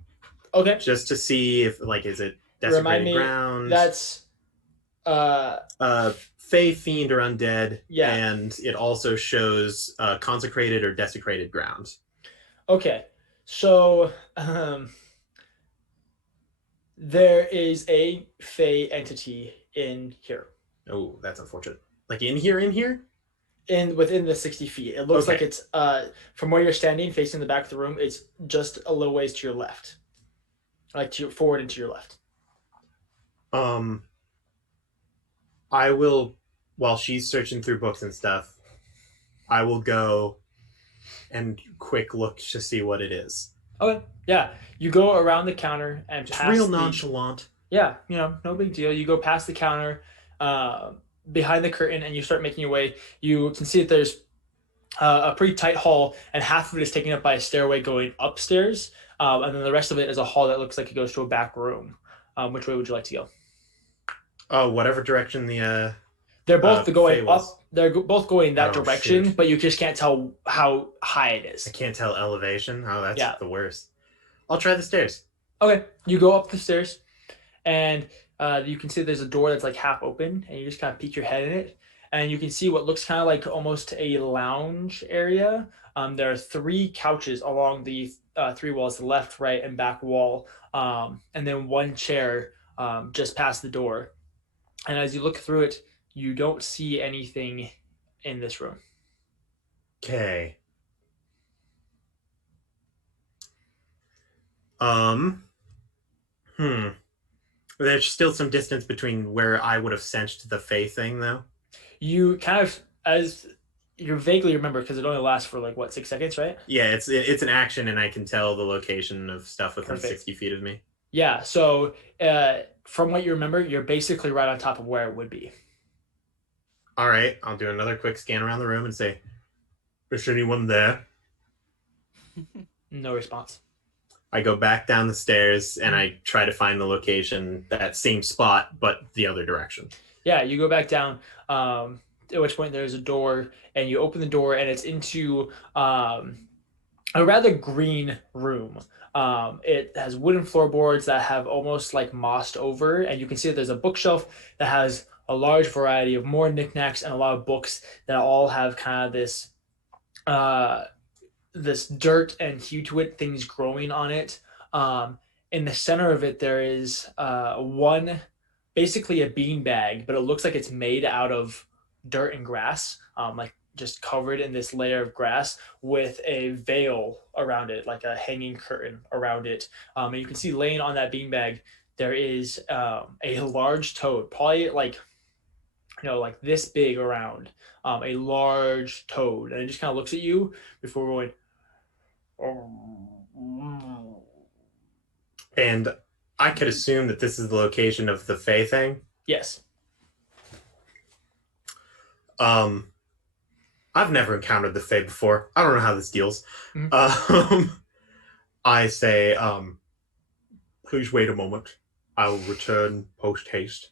Okay, just to see if, like, is it remind desecrated me. ground? That's Fey, fiend, or undead. Yeah. And it also shows consecrated or desecrated ground. okay. So there is a Fey entity in here, Oh, that's unfortunate. Like in here? within the 60 feet. It looks Okay. like it's from where you're standing, facing the back of the room. It's just a little ways to your left, like to your forward and to your left. I will, while she's searching through books and stuff, I will go and quick look to see what it is. Okay, yeah. You go around the counter and Just past real the- nonchalant. Yeah, no big deal. You go past the counter, behind the curtain, and you start making your way. You can see that there's a pretty tight hall, and half of it is taken up by a stairway going upstairs, and then the rest of it is a hall that looks like it goes to a back room. Which way would you like to go? Oh, whatever direction the They're both Fey going was. up. They're both going that Oh, direction, shoot. but you just can't tell how high it is. I can't tell elevation. Oh, that's Yeah. the worst. I'll try the stairs. Okay, you go up the stairs, and you can see there's a door that's like half open, and you just kind of peek your head in it, and you can see what looks kind of like almost a lounge area. There are 3 couches along the 3 walls, the left, right, and back wall, and then 1 chair just past the door. And as you look through it, you don't see anything in this room. Okay. There's still some distance between where I would have sensed the Fey thing, though. You kind of, as you vaguely remember, because it only lasts for like what, 6 seconds, right? Yeah, it's an action, and I can tell the location of stuff within Perfect. 60 feet of me. Yeah. So from what you remember, you're basically right on top of where it would be. All right, I'll do another quick scan around the room and say, "Is anyone there?" No response. I go back down the stairs and I try to find the location, that same spot, but the other direction. Yeah, you go back down. At which point there's a door, and you open the door, and it's into a rather green room. It has wooden floorboards that have almost like mossed over, and you can see that there's a bookshelf that has a large variety of more knickknacks and a lot of books that all have kind of uh, this dirt and hue to it, things growing on it. Um, in the center of it, there is one, basically a bean bag, but it looks like it's made out of dirt and grass, like just covered in this layer of grass with a veil around it, like a hanging curtain around it. And you can see laying on that bean bag, there is a large toad, probably like like this big around, a large toad, and it just kind of looks at you before going, And I could assume that this is the location of the Fae thing. yes. I've never encountered the Fae before. I don't know how this deals. Mhm. I say, please wait a moment. I will return post haste.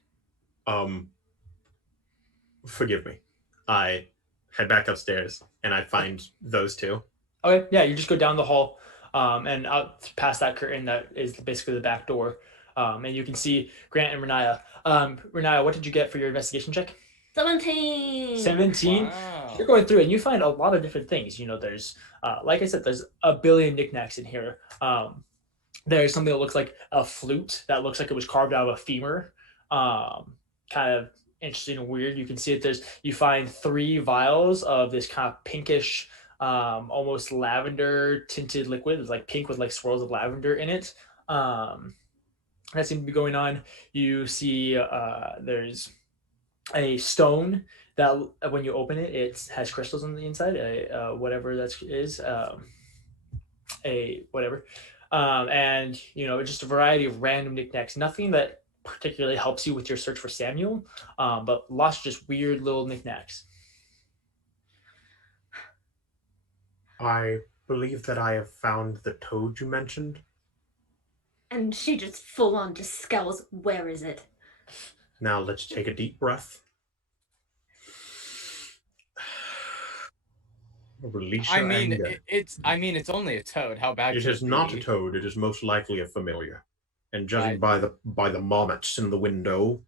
Forgive me. I head back upstairs and I find those two. Okay, yeah, you just go down the hall, and out past that curtain that is basically the back door, and you can see Grant and Riniya. Riniya, what did you get for your investigation check? 17. 17. Wow. You're going through and you find a lot of different things. There's, like I said, there's a billion knickknacks in here. There's something that looks like a flute that looks like it was carved out of a femur. Kind of interesting and weird. You can see that you find 3 vials of this kind of pinkish, almost lavender tinted liquid. It's like pink with like swirls of lavender in it. That seems to be going on. You see there's a stone that when you open it, it has crystals on the inside. Whatever that is, a whatever, and just a variety of random knickknacks. Nothing that particularly helps you with your search for Samuel, but lots of just weird little knickknacks. I believe that I have found the toad you mentioned. And she just full on just scowls. Where is it? Now let's take a deep breath. Release your anger. it's only a toad. How bad It could is not a be? toad. It is most likely a familiar. And judging by the marmots in the window,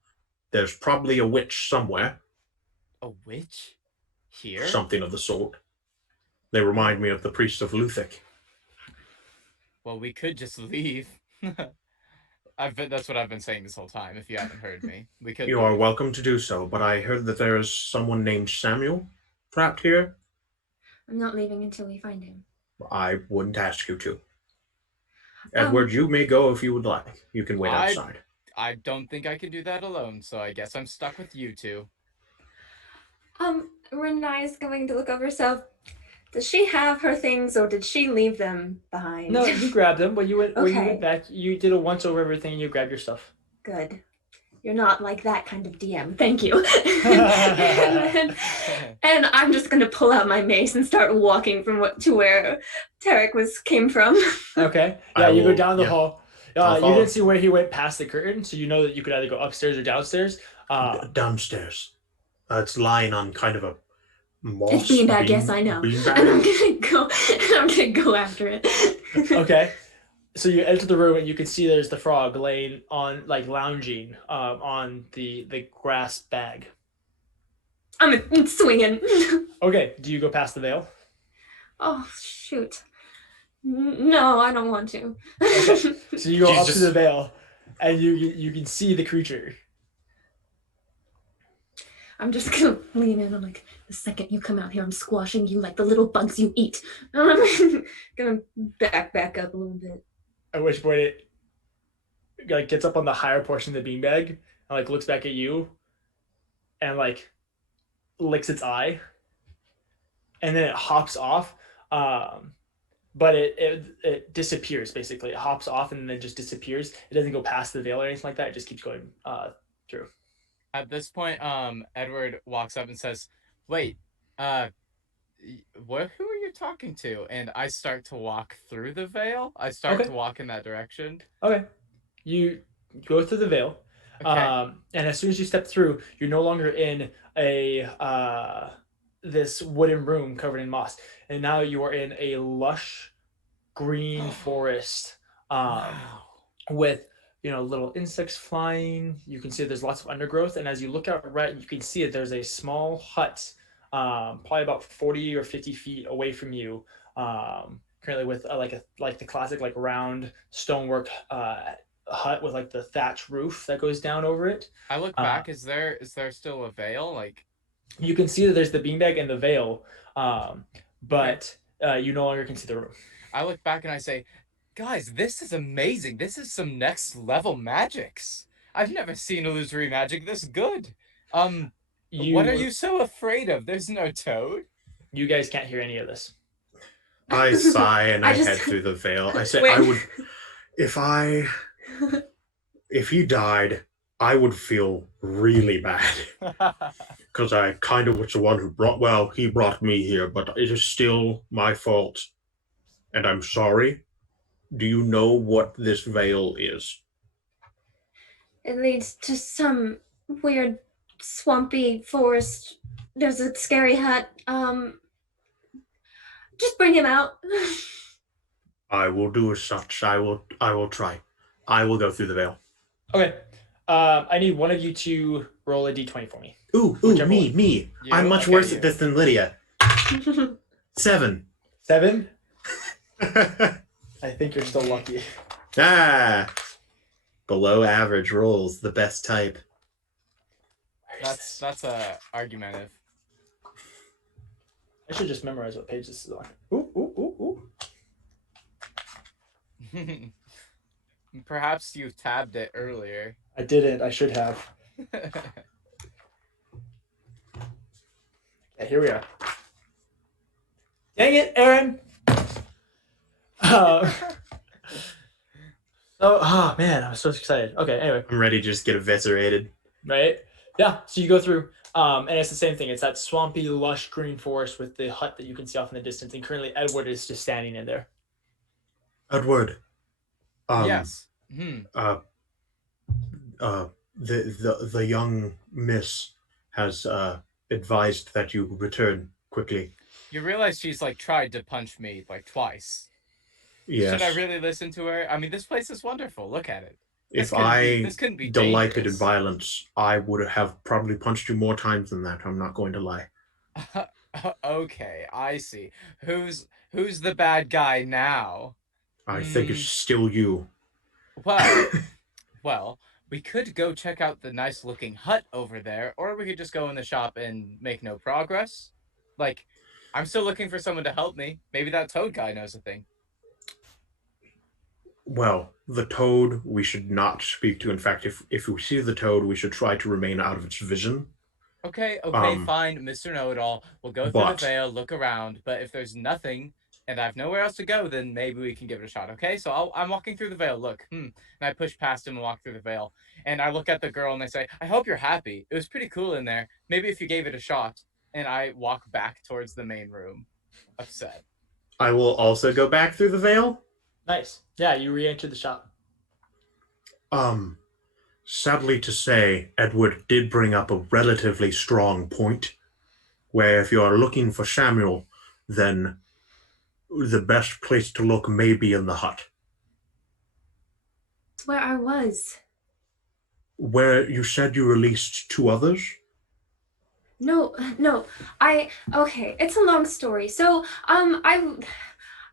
there's probably a witch somewhere. A witch? Here? Something of the sort. They remind me of the priests of Luthic. Well, we could just leave. That's what I've been saying this whole time, if you haven't heard me. We could You are welcome to do so, but I heard that there is someone named Samuel trapped here. I'm not leaving until we find him. I wouldn't ask you to. Edward, you may go if you would like. You can wait outside. I don't think I can do that alone, so I guess I'm stuck with you two. Riniya's going to look over herself. Does she have her things, or did she leave them behind? No, you grabbed them. When you went Okay. back, you did a once over everything and you grabbed your stuff. Good. You're not like that kind of DM. Thank you. and I'm just gonna pull out my mace and start walking to where Tarak came from. Okay. Yeah, you go down the hall. You follow. didn't see where he went past the curtain, so you know that you could either go upstairs or downstairs. Downstairs. It's lying on kind of a moss. It's beanbag, yes, I know. And I'm gonna go after it. Okay. So you enter the room and you can see there's the frog laying on, like lounging on the grass bag. I'm swinging. Okay. Do you go past the veil? Oh shoot. No, I don't want to. Okay. So you go up to Jesus. the veil, and you can see the creature. I'm just gonna lean in. I'm like, the second you come out here, I'm squashing you like the little bugs you eat. I'm gonna back up a little bit. At which point it like gets up on the higher portion of the beanbag and like looks back at you, and like licks its eye, and then it hops off. But it disappears basically. It hops off and then it just disappears. It doesn't go past the veil or anything like that. It just keeps going through. At this point, Edward walks up and says, "Wait, who are you talking to?" And I start to walk through the veil. I start to walk in that direction. Okay. You go through the veil. Okay. And as soon as you step through, you're no longer in this wooden room covered in moss. And now you are in a lush green forest with little insects flying. You can see there's lots of undergrowth, and as you look out right, you can see that there's a small hut, probably about 40 or 50 feet away from you. Currently with like the classic like round stonework hut with like the thatch roof that goes down over it. I look Uh, back. Is there still a veil? Like, you can see that there's the beanbag and the veil, but you no longer can see the room. I look back and I say, guys, this is amazing. This is some next level magics. I've never seen illusory magic this good. What are you so afraid of? There's no toad. You guys can't hear any of this. I sigh and I I just- head through the veil. I say, Wait. I would, if he died, I would feel really bad. Because I kind of was the one who he brought me here, but it is still my fault. And I'm sorry. Do you know what this veil is? It leads to some weird swampy forest. There's a scary hut. Just bring him out. I will do as such. I will try. I will go through the veil. Okay. I need one of you to roll a d20 for me. Ooh, Whichever me. You? I'm much Okay, worse you. at this than Lydia. 7. 7? I think you're still lucky. Below average rolls, the best type. That's argumentative. I should just memorize what page this is on. Ooh. Perhaps you tabbed it earlier. I didn't. I should have. Yeah, here we are. Dang it, Aaron! Oh man, I'm so excited. Okay, anyway, I'm ready to just get eviscerated. right? Yeah, so you go through, and it's the same thing. It's that swampy, lush green forest with the hut that you can see off in the distance, and currently Edward is just standing in there. Edward. Yes. The young miss has advised that you return quickly. You realize she's like tried to punch me like twice. Yes. Should I really listen to her? I mean, this place is wonderful. Look at it. If I this couldn't be delighted in dangerous. violence, I would have probably punched you more times than that. I'm not going to lie. Okay, I see. Who's the bad guy now? I think it's still you. Well, we could go check out the nice looking hut over there, or we could just go in the shop and make no progress. Like, I'm still looking for someone to help me. Maybe that toad guy knows a thing. Well, the toad we should not speak to. In fact, if we see the toad, we should try to remain out of its vision. Okay, fine, Mr. Know-It-All. We'll go through the veil, look around, but if there's nothing, and I have nowhere else to go, then maybe we can give it a shot, okay? So I'm walking through the veil, look, and I push past him and walk through the veil, and I look at the girl and I say, I hope you're happy. It was pretty cool in there. Maybe if you gave it a shot. And I walk back towards the main room, upset. I will also go back through the veil. Nice. Yeah, you re-enter the shop. Sadly to say, Edward did bring up a relatively strong point, where if you are looking for Samuel, then the best place to look may be in the hut. It's where I was. Where you said you released 2 others? No. Okay, it's a long story. So,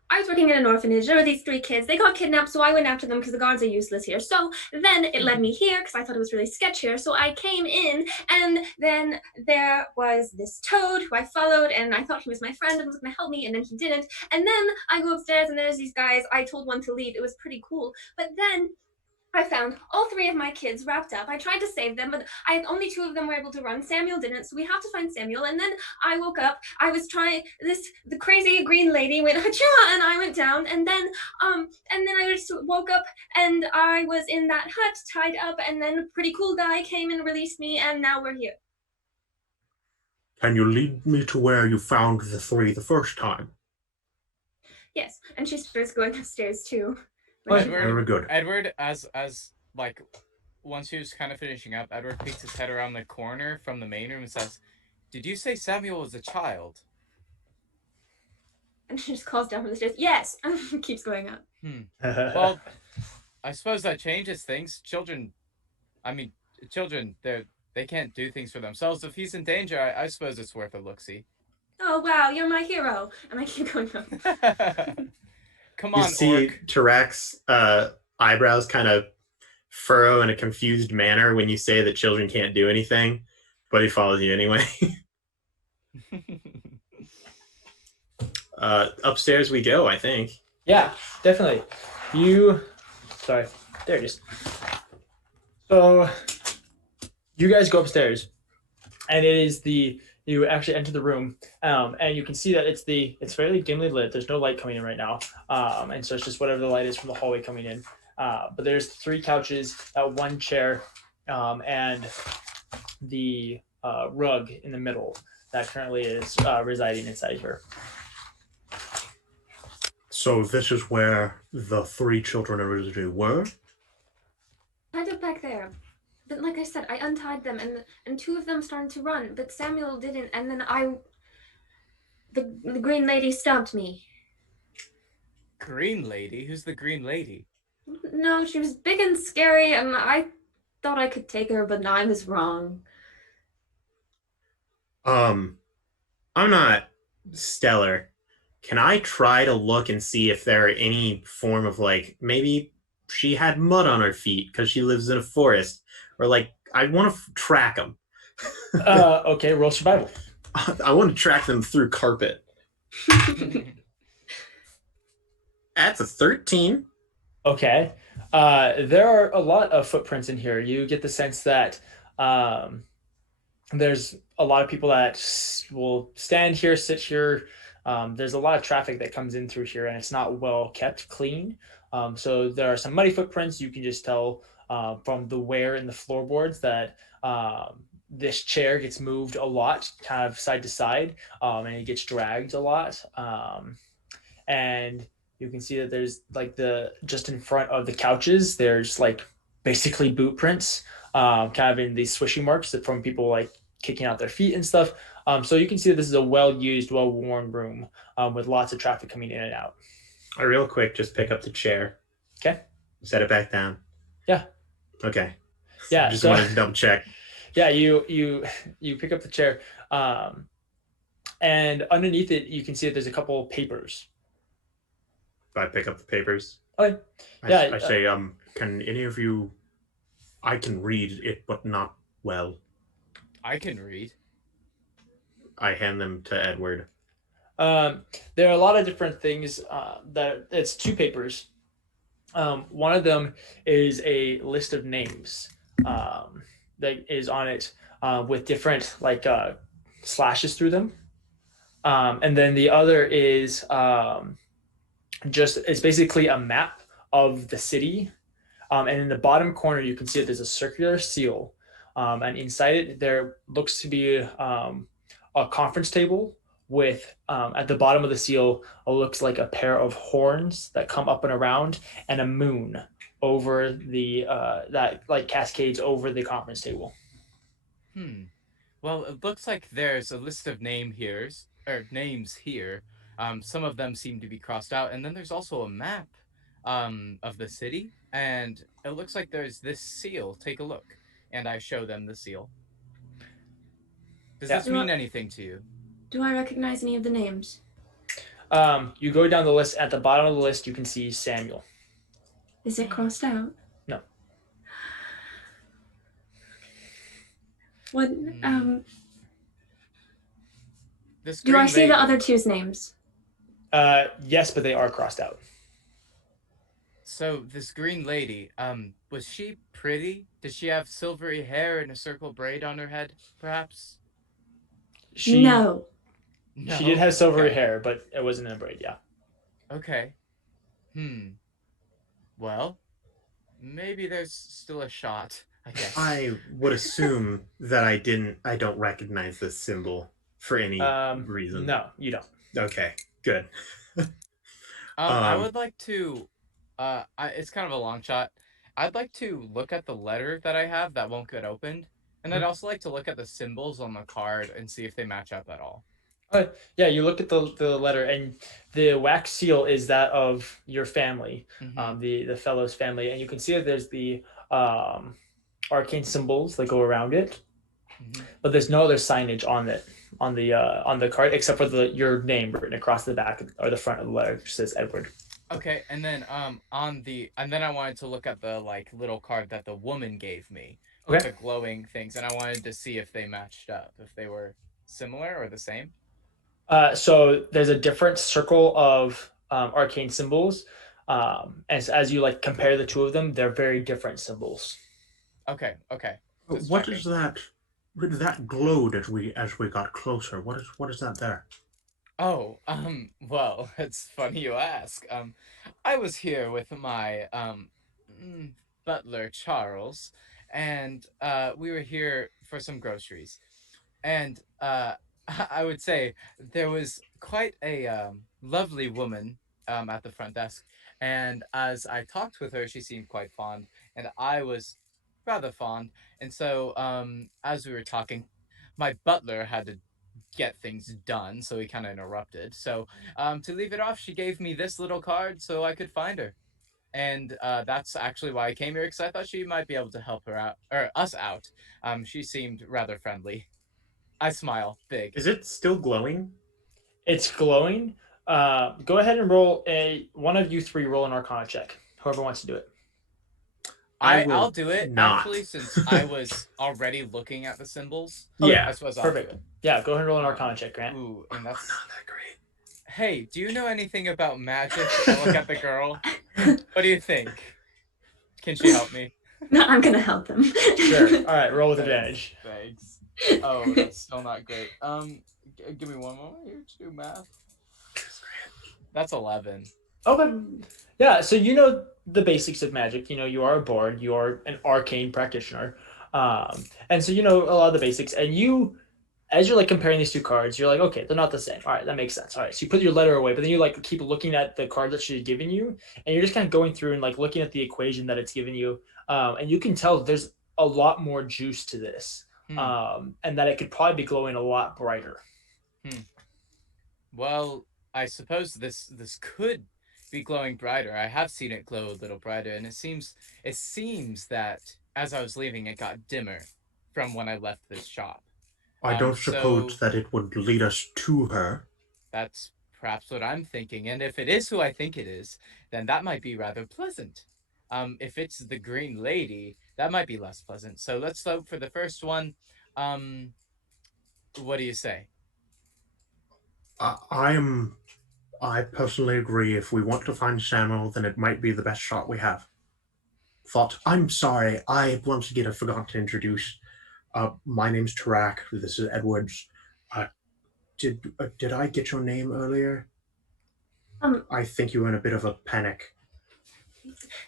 I was working in an orphanage. There were these 3 kids. They got kidnapped, so I went after them because the guards are useless here. So then it led me here because I thought it was really sketch here. So I came in, and then there was this toad who I followed, and I thought he was my friend and was going to help me, and then he didn't. And then I go upstairs, and there's these guys. I told one to leave. It was pretty cool. But then I found all 3 of my kids wrapped up. I tried to save them, but only 2 of them were able to run. Samuel didn't, so we have to find Samuel. And then I woke up. I was trying the crazy green lady went hacha, and I went down. And then I just woke up, and I was in that hut tied up. And then a pretty cool guy came and released me, and now we're here. Can you lead me to where you found the 3 the first time? Yes, and she starts going upstairs too. Very good. Edward, as like, once she was kind of finishing up, Edward peeks his head around the corner from the main room and says, "Did you say Samuel was a child?" And she just calls down from the stairs, yes! And keeps going up. Well, I suppose that changes things. Children, I mean, children, they can't do things for themselves. If he's in danger, I suppose it's worth a look-see. Oh, wow, you're my hero. And I keep going up. Come You on, see orc. Tarak's eyebrows kind of furrow in a confused manner when you say that children can't do anything, but he follows you anyway. Upstairs we go, I think. Yeah, definitely. Sorry, there it is. So you guys go upstairs, and you actually enter the room, and you can see that it's fairly dimly lit. There's no light coming in right now, and so it's just whatever the light is from the hallway coming in. But there's 3 couches, one chair, and the rug in the middle that currently is residing inside here. So this is where the 3 children originally were? Kind of back there. But like I said, I untied them, and 2 of them started to run, but Samuel didn't, and then the green lady stopped me. Green lady? Who's the green lady? No, she was big and scary, and I thought I could take her, but I was wrong. I'm not stellar. Can I try to look and see if there are any form of, like, maybe she had mud on her feet because she lives in a forest, or like I want to track them. Okay, roll survival. I want to track them through carpet. That's a 13. Okay. There are a lot of footprints in here. You get the sense that there's a lot of people that will stand here, sit here. There's a lot of traffic that comes in through here, and it's not well kept clean. So there are some muddy footprints. You can just tell from the wear in the floorboards that this chair gets moved a lot, kind of side to side, and it gets dragged a lot. And you can see that there's like just in front of the couches, there's like basically boot prints, kind of in these swishing marks that from people like kicking out their feet and stuff. So you can see that this is a well-used, well-worn room with lots of traffic coming in and out. I real quick just pick up the chair. Okay. Set it back down. Yeah. Okay. Yeah. Just so, wanted to double check. Yeah, you pick up the chair, and underneath it, you can see that there's a couple of papers. I pick up the papers. Okay. Yeah. I say, can any of you? I can read it, but not well. I can read. I hand them to Edward. There are a lot of different things that it's 2 papers. One of them is a list of names that is on it with different like slashes through them. And then the other is it's basically a map of the city. And in the bottom corner, you can see that there's a circular seal. And inside it, there looks to be a conference table with at the bottom of the seal looks like a pair of horns that come up and around, and a moon over the that like cascades over the conference table. Well, it looks like there's a list of names here. Some of them seem to be crossed out, and then there's also a map of the city, and it looks like there's this seal. Take a look. And I show them the seal. Does this mean anything to you? Do I recognize any of the names? You go down the list. At the bottom of the list, you can see Samuel. Is it crossed out? No. What? This Do I green see lady- the other 2's names? Yes, but they are crossed out. So this green lady, was she pretty? Did she have silvery hair and a circle braid on her head, perhaps? No. She did have silvery Okay. hair, but it wasn't in a braid. Yeah. Okay. Well, maybe there's still a shot, I guess. I would assume that I don't recognize this symbol for any reason. No, you don't. Okay, good. I would like to. It's kind of a long shot. I'd like to look at the letter that I have that won't get opened, and I'd also like to look at the symbols on the card and see if they match up at all. Yeah, you look at the letter, and the wax seal is that of your family, Mm-hmm. the fellow's family, and you can see that there's the um, arcane symbols that go around it, Mm-hmm. but there's no other signage on it on the card except for the your name written across the back or the front of the letter, which says Edward. Okay, and then I wanted to look at the like little card that the woman gave me with Okay. the glowing things, and I wanted to see if they matched up, if they were similar or the same. So there's a different circle of arcane symbols. As you like compare the two of them, they're very different symbols. Okay, okay. Just What is checking. that? That glowed as we got closer. What is that there? Oh, well, it's funny you ask. I was here with my mm, butler Charles, and we were here for some groceries. And I would say there was quite a lovely woman at the front desk, and as I talked with her, she seemed quite fond, and I was rather fond. And so, as we were talking, my butler had to get things done, so he kind of interrupted. So, to leave it off, she gave me this little card so I could find her. And that's actually why I came here, because I thought she might be able to help her out, or us out. She seemed rather friendly. I smile big. Is it still glowing? It's glowing. Go ahead and roll a one of you three roll an Arcana check. Whoever wants to do it. I I'll will do it not. actually, since I was already looking at the symbols. Yeah. I suppose I'll Perfect. do it. Yeah, go ahead and roll an Arcana check, Grant. Ooh, and Not that's. that great. Hey, do you know anything about magic? I look at the girl. What do you think? Can she help me? No, I'm gonna help him. Sure. All right, roll with advantage. Thanks. Oh, that's still not great. Give me one moment here to do math. That's 11. Okay. Yeah, so you know the basics of magic. You know, you are a bard, you are an arcane practitioner. And so you know a lot of the basics. And you, as you're like comparing these two cards, you're like, okay, they're not the same. All right, that makes sense. All right, so you put your letter away, but then you like keep looking at the card that she's given you, and you're just kind of going through and like looking at the equation that it's given you. And you can tell there's a lot more juice to this, Hmm. and that it could probably be glowing a lot brighter. Well, I suppose this could be glowing brighter. I have seen it glow a little brighter, and it seems that as I was leaving, it got dimmer from when I left this shop. I don't So suppose that it would lead us to her. that's perhaps what I'm thinking. And if it is who I think it is, then that might be rather pleasant. If it's the Green Lady, that might be less pleasant. So let's vote for the first one. Um, what do you say? I personally agree. If we want to find Samuel, then it might be the best shot we have. Thought. I'm sorry. I once again have forgot to introduce. My name's Tarak. This is Edwards. Did I get your name earlier? I think you were in a bit of a panic.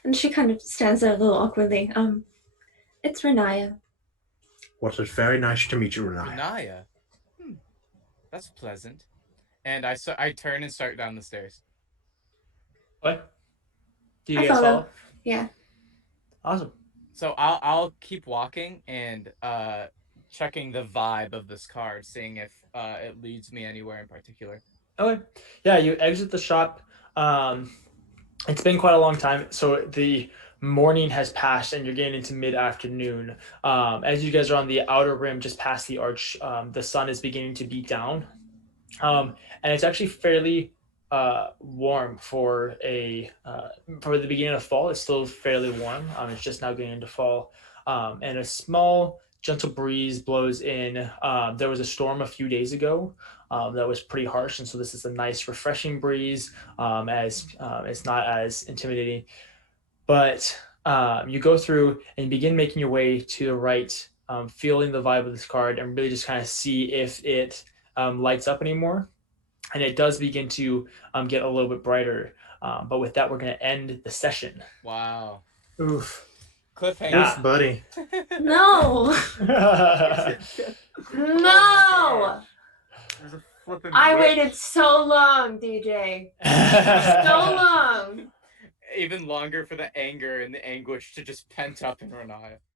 And she kind of stands there a little awkwardly. It's Riniya. Well, it's very nice to meet you, Renai. Riniya. That's pleasant. And I turn and start down the stairs. What? Do you I guys follow. follow? Yeah. Awesome. So I'll keep walking and checking the vibe of this card, seeing if it leads me anywhere in particular. Okay. Yeah, you exit the shop. It's been quite a long time, so the morning has passed, and you're getting into mid-afternoon. As you guys are on the outer rim, just past the arch, the sun is beginning to beat down, and it's actually fairly warm for the beginning of fall. It's still fairly warm. It's just now getting into fall, and a small gentle breeze blows in. There was a storm a few days ago that was pretty harsh, and so this is a nice, refreshing breeze. As it's not as intimidating, but you go through and begin making your way to the right, feeling the vibe of this card, and really just kind of see if it lights up anymore. And it does begin to get a little bit brighter. But with that, we're going to end the session. Wow. Oof. Cliffhanger. Yeah. Oof, buddy. No! No! There's a flippin' I whip. waited so long, DJ. So long. Even longer for the anger and the anguish to just pent up in Riniya.